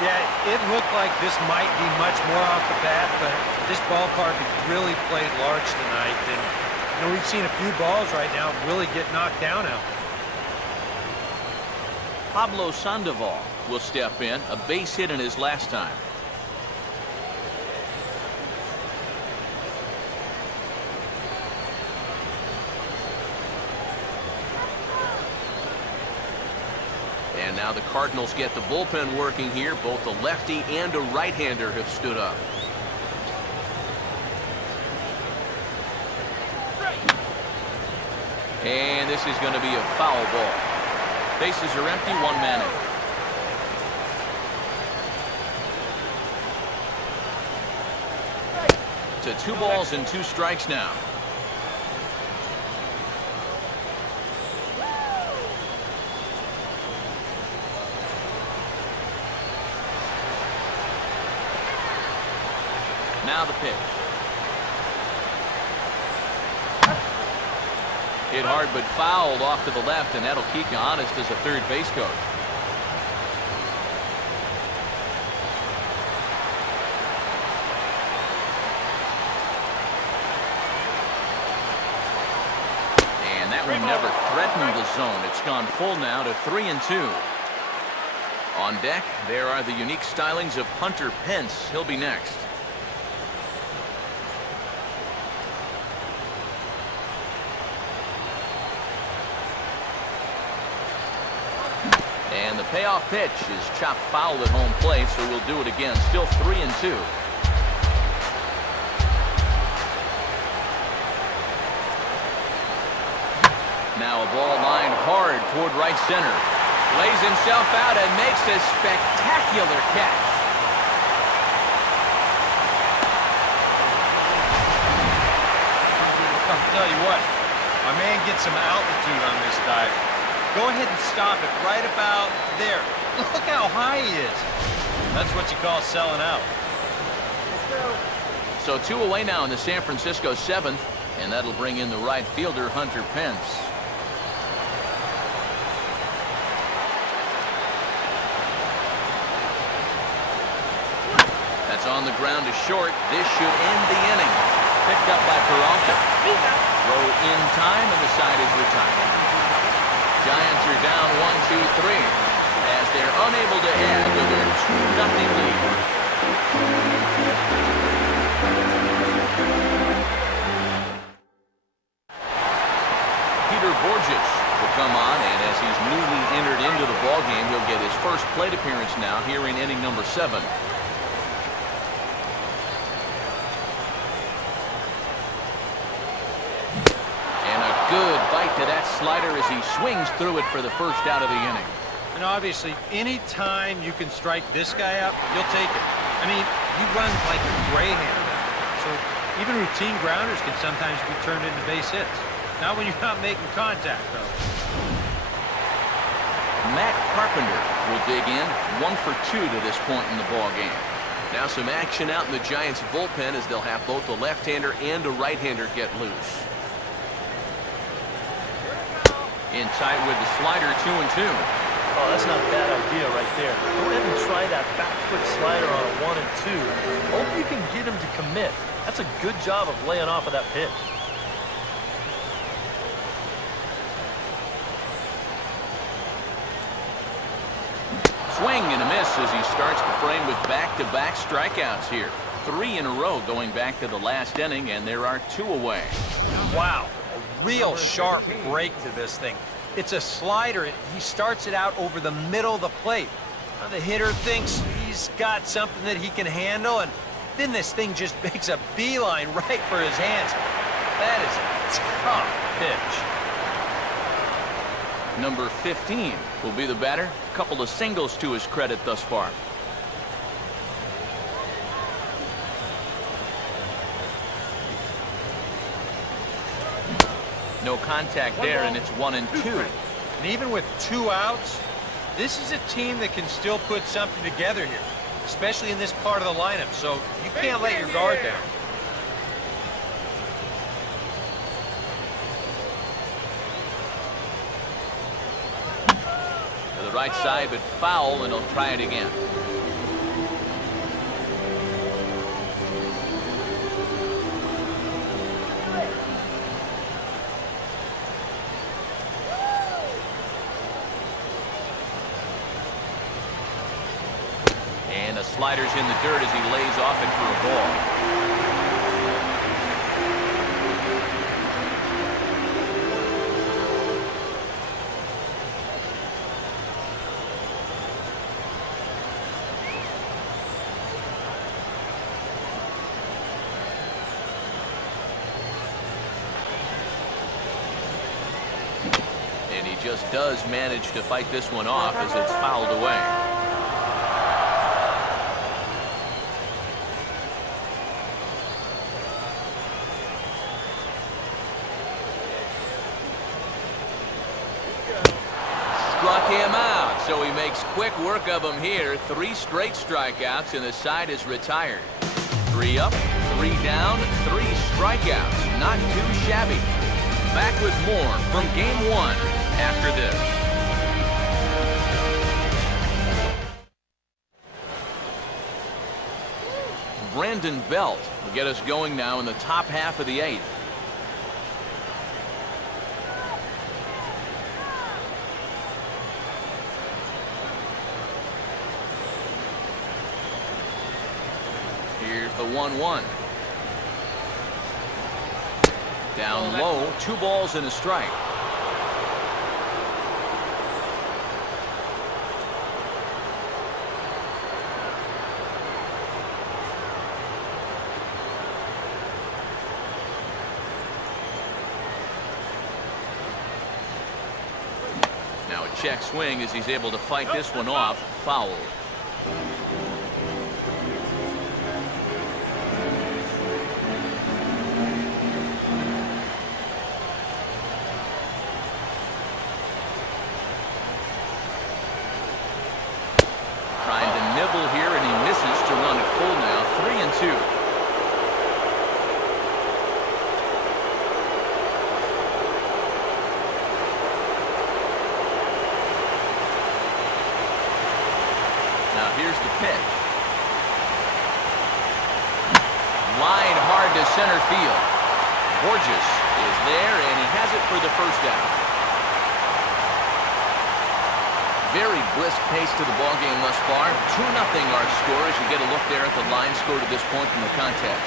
Yeah, it looked like this might be much more off the bat, but this ballpark has really played large tonight, and you know, we've seen a few balls right now really get knocked down out. Pablo Sandoval will step in, a base hit in his last time. And now the Cardinals get the bullpen working here. Both a lefty and a right-hander have stood up. And this is going to be a foul ball. Bases are empty, 1 man in. To 2 balls and 2 strikes now. Now the pitch. Hit hard but fouled off to the left, and that'll keep you honest as a third base coach. And that one never threatened the zone. It's gone full now to 3-2. On deck, there are the unique stylings of Hunter Pence. He'll be next. And the payoff pitch is chopped foul at home plate, so we'll do it again. Still 3-2. Now a ball lined hard toward right center. Lays himself out and makes a spectacular catch. I'll tell you what, my man gets some altitude on this dive. Go ahead and stop it right about there. Look how high he is. That's what you call selling out. So 2 away now in the San Francisco 7th, and that'll bring in the right fielder, Hunter Pence. That's on the ground to short. This should end the inning. Picked up by Peralta. Throw in time, and the side is retired. Giants are down 1-2-3 as they're unable to add to their 2-0 lead. Peter Borges will come on, and as he's newly entered into the ballgame, he'll get his first plate appearance now here in inning number 7. Good bite to that slider as he swings through it for the first out of the inning. And obviously, any time you can strike this guy up, you'll take it. I mean, he runs like a greyhound. So even routine grounders can sometimes be turned into base hits. Not when you're not making contact, though. Matt Carpenter will dig in, 1 for 2 to this point in the ball game. Now some action out in the Giants bullpen as they'll have both a left-hander and a right-hander get loose. In tight with the slider, 2-2. Oh, that's not a bad idea right there. Go ahead and try that back foot slider on a 1-2. Hope you can get him to commit. That's a good job of laying off of that pitch. Swing and a miss as he starts the frame with back-to-back strikeouts here. 3 in a row going back to the last inning, and there are 2 away. Wow, a real sharp break to this thing. It's a slider. He starts it out over the middle of the plate. Now the hitter thinks he's got something that he can handle, and then this thing just makes a beeline right for his hands. That is a tough pitch. Number 15 will be the batter. Couple of singles to his credit thus far. No contact there, and it's 1-2. And even with 2 outs, this is a team that can still put something together here, especially in this part of the lineup, so you can't let your guard down. To the right side, but foul, and he'll try it again. And a slider's in the dirt as he lays off it for a ball. And he just does manage to fight this one off as it's fouled away. Struck him out, so he makes quick work of him here. 3 straight strikeouts, and the side is retired. 3 up, 3 down, 3 strikeouts. Not too shabby. Back with more from Game 1 after this. Brandon Belt will get us going now in the top half of the 8th. Here's the 1-1. Down low, 2 balls and a strike. Now a check swing as he's able to fight this one off, foul. Here, and he misses to run it full now. 3-2. Now here's the pitch. Line hard to center field. Borges is there, and he has it for the first out. Very brisk pace to the ballgame thus far. 2-0 our score as you get a look there at the line score to this point in the contest.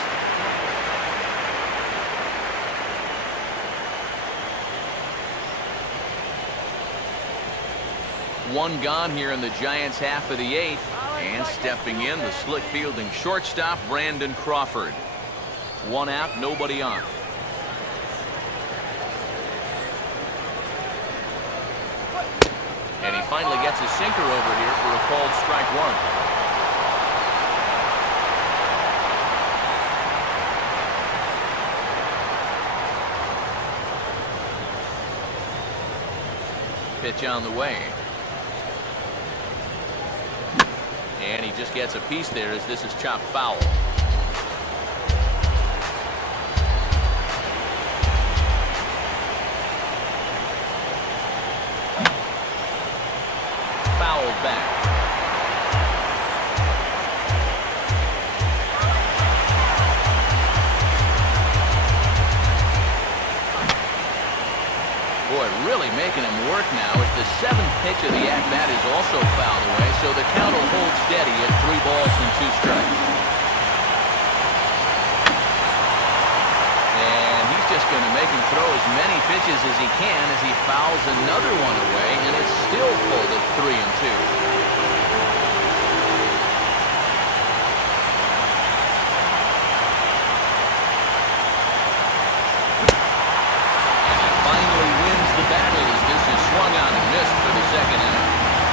One gone here in the Giants' half of the 8th. And stepping in, the slick fielding shortstop, Brandon Crawford. 1 out, nobody on. And he finally gets a sinker over here for a called strike 1. Pitch on the way. And he just gets a piece there as this is chopped foul. pitch of the at-bat is also fouled away, so the count will hold steady at 3 balls and 2 strikes. And he's just going to make him throw as many pitches as he can as he fouls another one away, and it's still pulled at 3-2. Battle as this is swung on and missed for the second inning.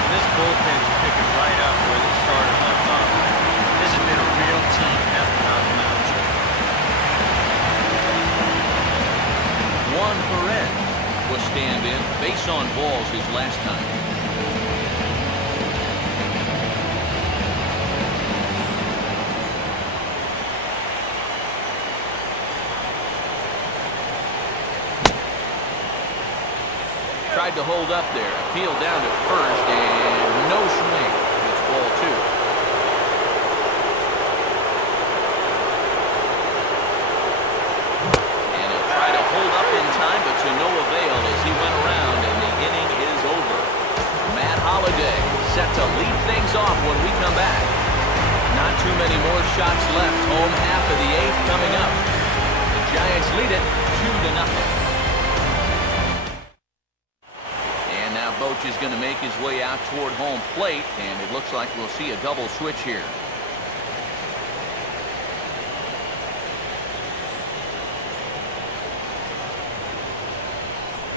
This bullpen's picking right up where the starter left off. This has been a real team effort on the mound. Juan Perez was stand-in, base on balls his last time. Tried to hold up there, appealed down to first, and no swing. It's ball 2. And he'll try to hold up in time, but to no avail as he went around, and the inning is over. Matt Holliday set to lead things off when we come back. Not too many more shots left. Home half of the 8th coming up. The Giants lead it 2-0. Boch is going to make his way out toward home plate, and it looks like we'll see a double switch here.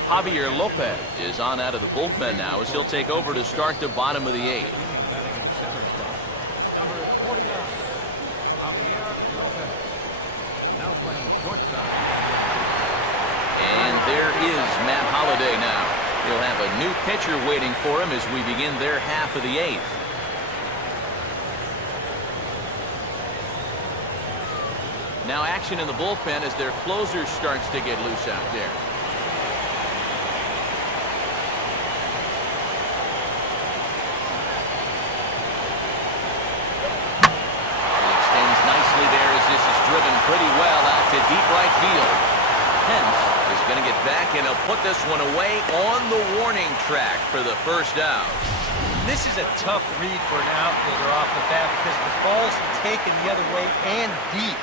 Javier Lopez is on out of the bullpen now as he'll take over to start the bottom of the 8th. And there is Matt Holliday now. He'll have a new pitcher waiting for him as we begin their half of the 8th. Now action in the bullpen as their closer starts to get loose out there. He extends nicely there as this is driven pretty well out to deep right field. Hence is going to get back, and he'll put this one away on the warning track for the first out. This is a tough read for an outfielder off the bat because the ball's taken the other way and deep.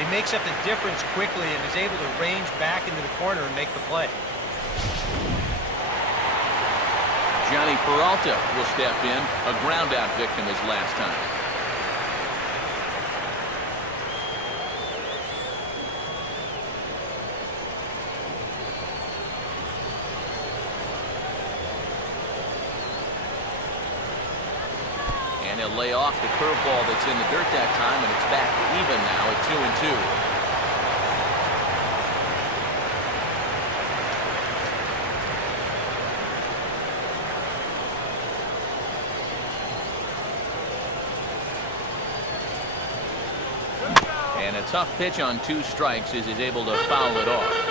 He makes up the difference quickly and is able to range back into the corner and make the play. Johnny Peralta will step in, a ground out victim his last time. And he'll lay off the curveball that's in the dirt that time, and it's back even now at 2-2. And a tough pitch on 2 strikes as he's able to foul it off.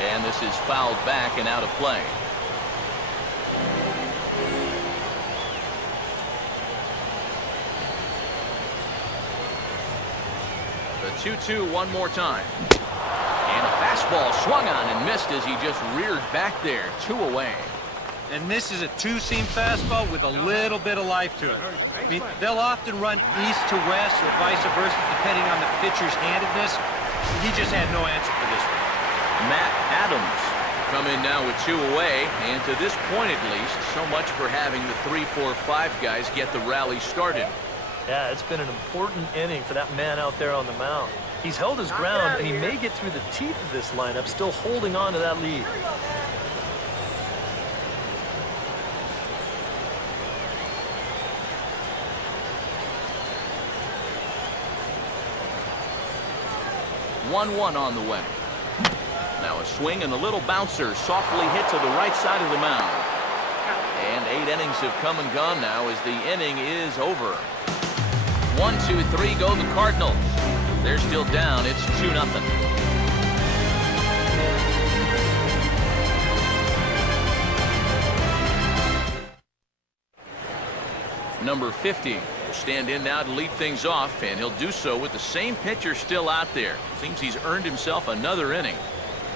And this is fouled back and out of play. The 2-2 one more time. And a fastball swung on and missed as he just reared back there. 2 away. And this is a 2-seam fastball with a little bit of life to it. I mean, they'll often run east to west or vice versa depending on the pitcher's handedness. He just had no answer for this one. Matt Adams come in now with 2 away, and to this point at least, so much for having the 3-4-5 guys get the rally started. Yeah, it's been an important inning for that man out there on the mound. He's held his ground, and he may get through the teeth of this lineup, still holding on to that lead. One on the way. Now a swing and a little bouncer softly hit to the right side of the mound. And 8 innings have come and gone now as the inning is over. 1, 2, 3 go the Cardinals. They're still down. It's 2-0. Number 50 will stand in now to lead things off, and he'll do so with the same pitcher still out there. Seems he's earned himself another inning.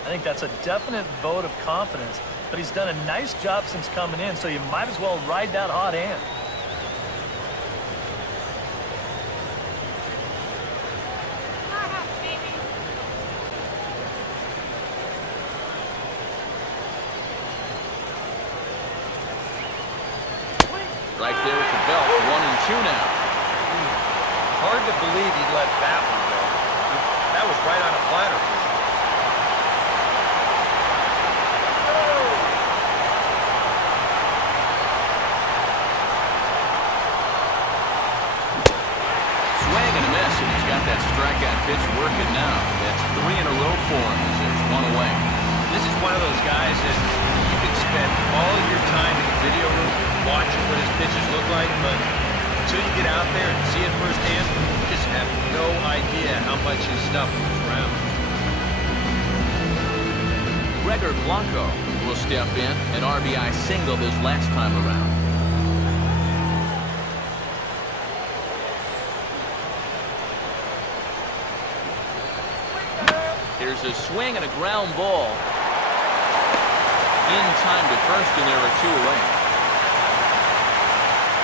I think that's a definite vote of confidence, but he's done a nice job since coming in, so you might as well ride that hot hand. Right there at the belt, 1-2 now. Hard to believe he let that one go. That was right on a platter. Swing and a miss, and he's got that strikeout pitch working now. That's 3 in a row for him as there's one away. This is one of those guys that you can spend all of your time in the video room watching what his pitches look like, but until you get out there and see it firsthand, you just have no idea how much his stuff moves around. Gregor Blanco will step in, an RBI single this last time around. Here's a swing and a ground ball. In time to first, and there are 2 away.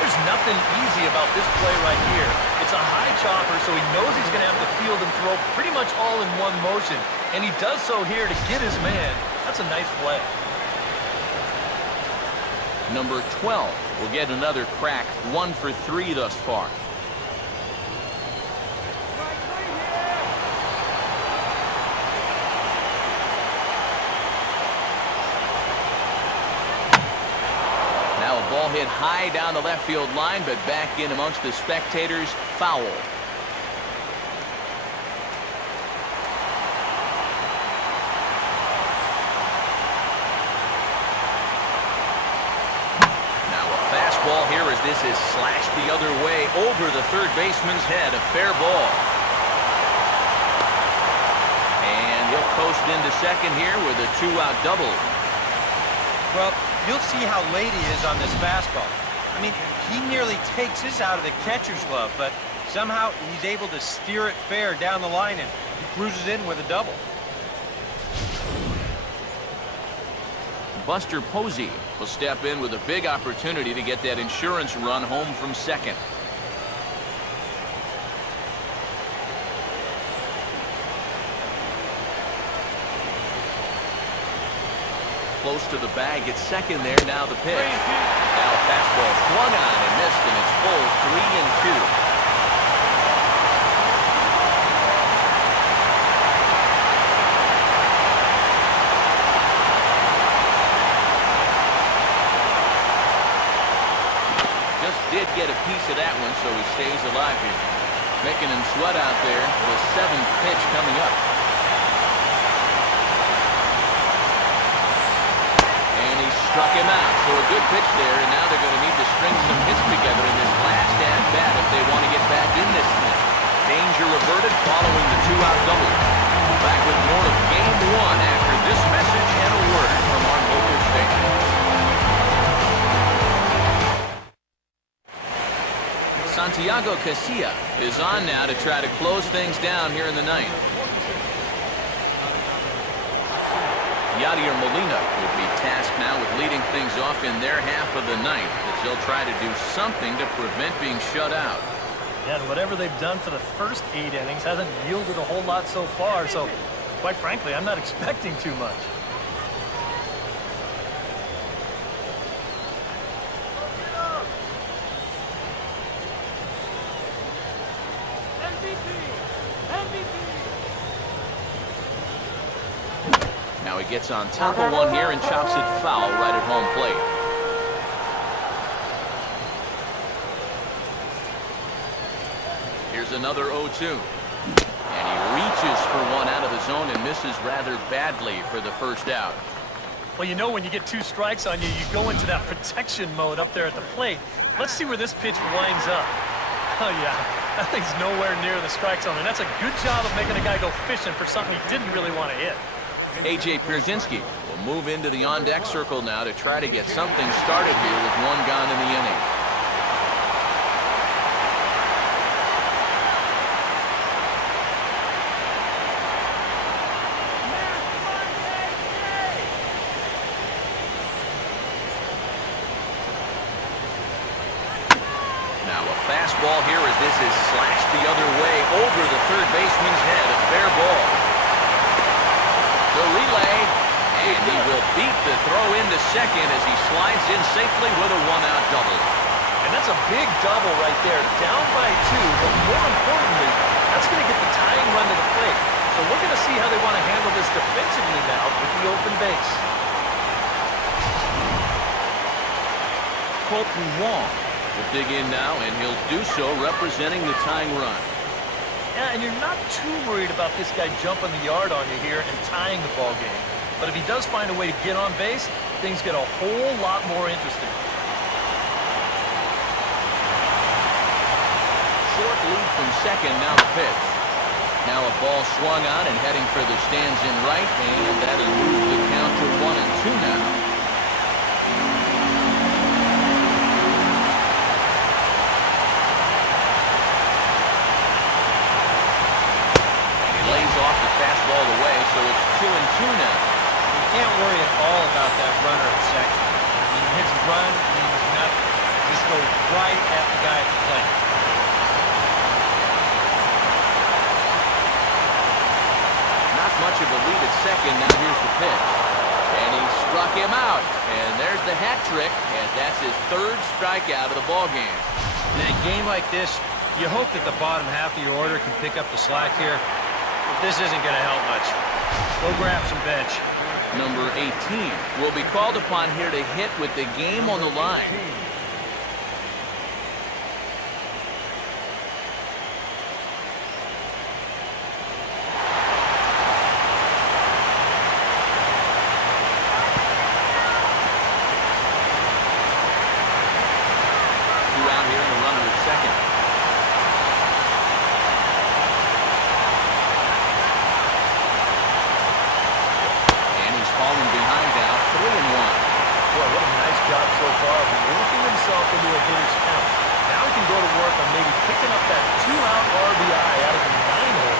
There's nothing easy about this play right here. It's a high chopper, so he knows he's going to have to field and throw pretty much all in one motion. And he does so here to get his man. That's a nice play. Number 12 will get another crack, 1 for 3 thus far. Now a ball hit high down the left field line, but back in amongst the spectators, foul. Ball here as this is slashed the other way over the third baseman's head. A fair ball. And he'll coast into second here with a 2-out double. Well, you'll see how late he is on this fastball. I mean, he nearly takes his out of the catcher's glove, but somehow he's able to steer it fair down the line and he cruises in with a double. Buster Posey will step in with a big opportunity to get that insurance run home from second. Close to the bag at second there. Now the pitch. Now a fastball swung on and missed, and it's full 3-2. Did get a piece of that one, so he stays alive here. Making him sweat out there. The 7th pitch coming up. And he struck him out. So a good pitch there, and now they're going to need to string some hits together in this last at-bat if they want to get back in this thing. Danger averted following the 2-out double. Back with more of Game 1 after this message and a word from our local station. Santiago Casilla is on now to try to close things down here in the 9th. Yadier Molina will be tasked now with leading things off in their half of the 9th as they'll try to do something to prevent being shut out. Yeah, and whatever they've done for the first 8 innings hasn't yielded a whole lot so far, so quite frankly, I'm not expecting too much. Now he gets on top of one here and chops it foul right at home plate. Here's another 0-2. And he reaches for one out of the zone and misses rather badly for the first out. Well, you know when you get 2 strikes on you, you go into that protection mode up there at the plate. Let's see where this pitch winds up. Oh, yeah. That thing's nowhere near the strike zone, and that's a good job of making a guy go fishing for something he didn't really want to hit. A.J. Pierzynski will move into the on-deck circle now to try to get something started here with 1 gone in the inning. fastball here as this is slashed the other way over the third baseman's head. A fair ball. The relay, and he will beat the throw into second as he slides in safely with a one-out double. And that's a big double right there, down by 2, but more importantly, that's going to get the tying run to the plate. So we're going to see how they want to handle this defensively now with the open base. Colton Wong will dig in now, and he'll do so representing the tying run. Yeah, and you're not too worried about this guy jumping the yard on you here and tying the ball game. But if he does find a way to get on base, things get a whole lot more interesting. Short lead from second, now the pitch. Now a ball swung on and heading for the stands in right, and that'll move the count to 1-2 now. Fastball away, so it's 2-2 now. You can't worry at all about that runner at second. When he hits a run, it means nothing. Just go right at the guy at the plate. Not much of a lead at second. Now here's the pitch. And he struck him out. And there's the hat trick, as that's his third strikeout of the ballgame. In a game like this, you hope that the bottom half of your order can pick up the slack here. This isn't going to help much. Go grab some bench. Number 18 will be called upon here to hit with the game on the line. Two out here and a runner at second. Falling behind now, 3-1. Boy, what a nice job so far of working himself into a hitter's count. Now he can go to work on maybe picking up that 2-out RBI out of the 9-hole.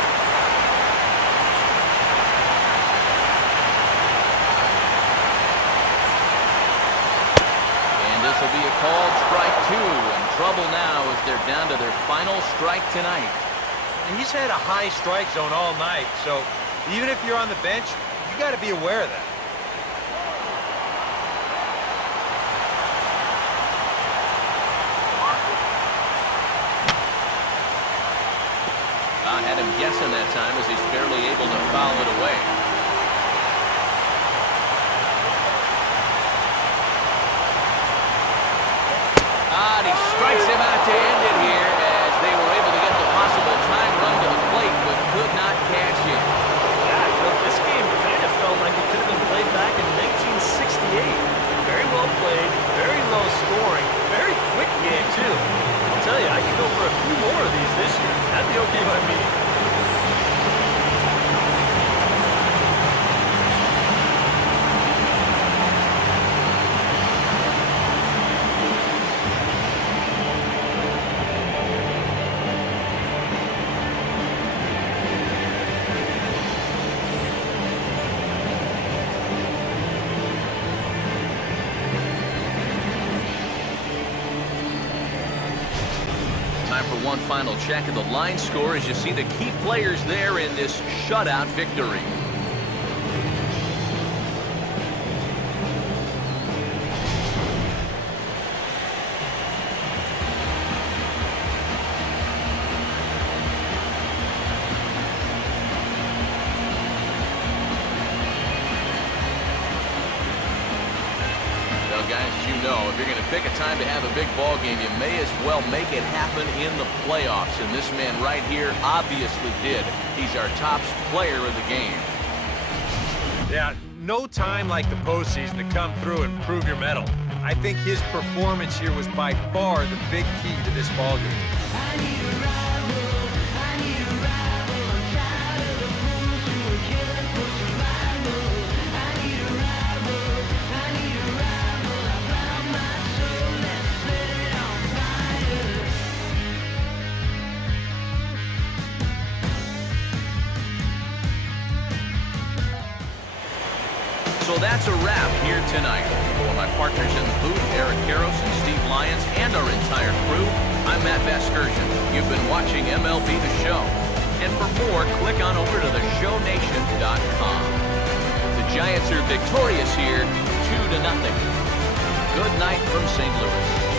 And this will be a called strike 2. In trouble now as they're down to their final strike tonight. He's had a high strike zone all night, so even if you're on the bench, you got to be aware of that. Had him guessing that time as he's barely able to foul it away. And he strikes him out to end it here as they were able to get the possible time run to the plate but could not cash it. Yeah, you know, this game kind of felt like it could have been played back in 1968. Very well played, very low scoring, very quick game too. I'll tell you, I could go for a few more of these this year. That'd be okay by me. Time for one final check of the line score as you see the key players there in this shutout victory. Guys, as you know, if you're going to pick a time to have a big ball game, you may as well make it happen in the playoffs. And this man right here obviously did. He's our top player of the game. Yeah, no time like the postseason to come through and prove your mettle. I think his performance here was by far the big key to this ball game. So that's a wrap here tonight. For my partners in the booth, Eric Karros and Steve Lyons, and our entire crew, I'm Matt Vasgersian. You've been watching MLB The Show. And for more, click on over to theshownation.com. The Giants are victorious here, 2-0. Good night from St. Louis.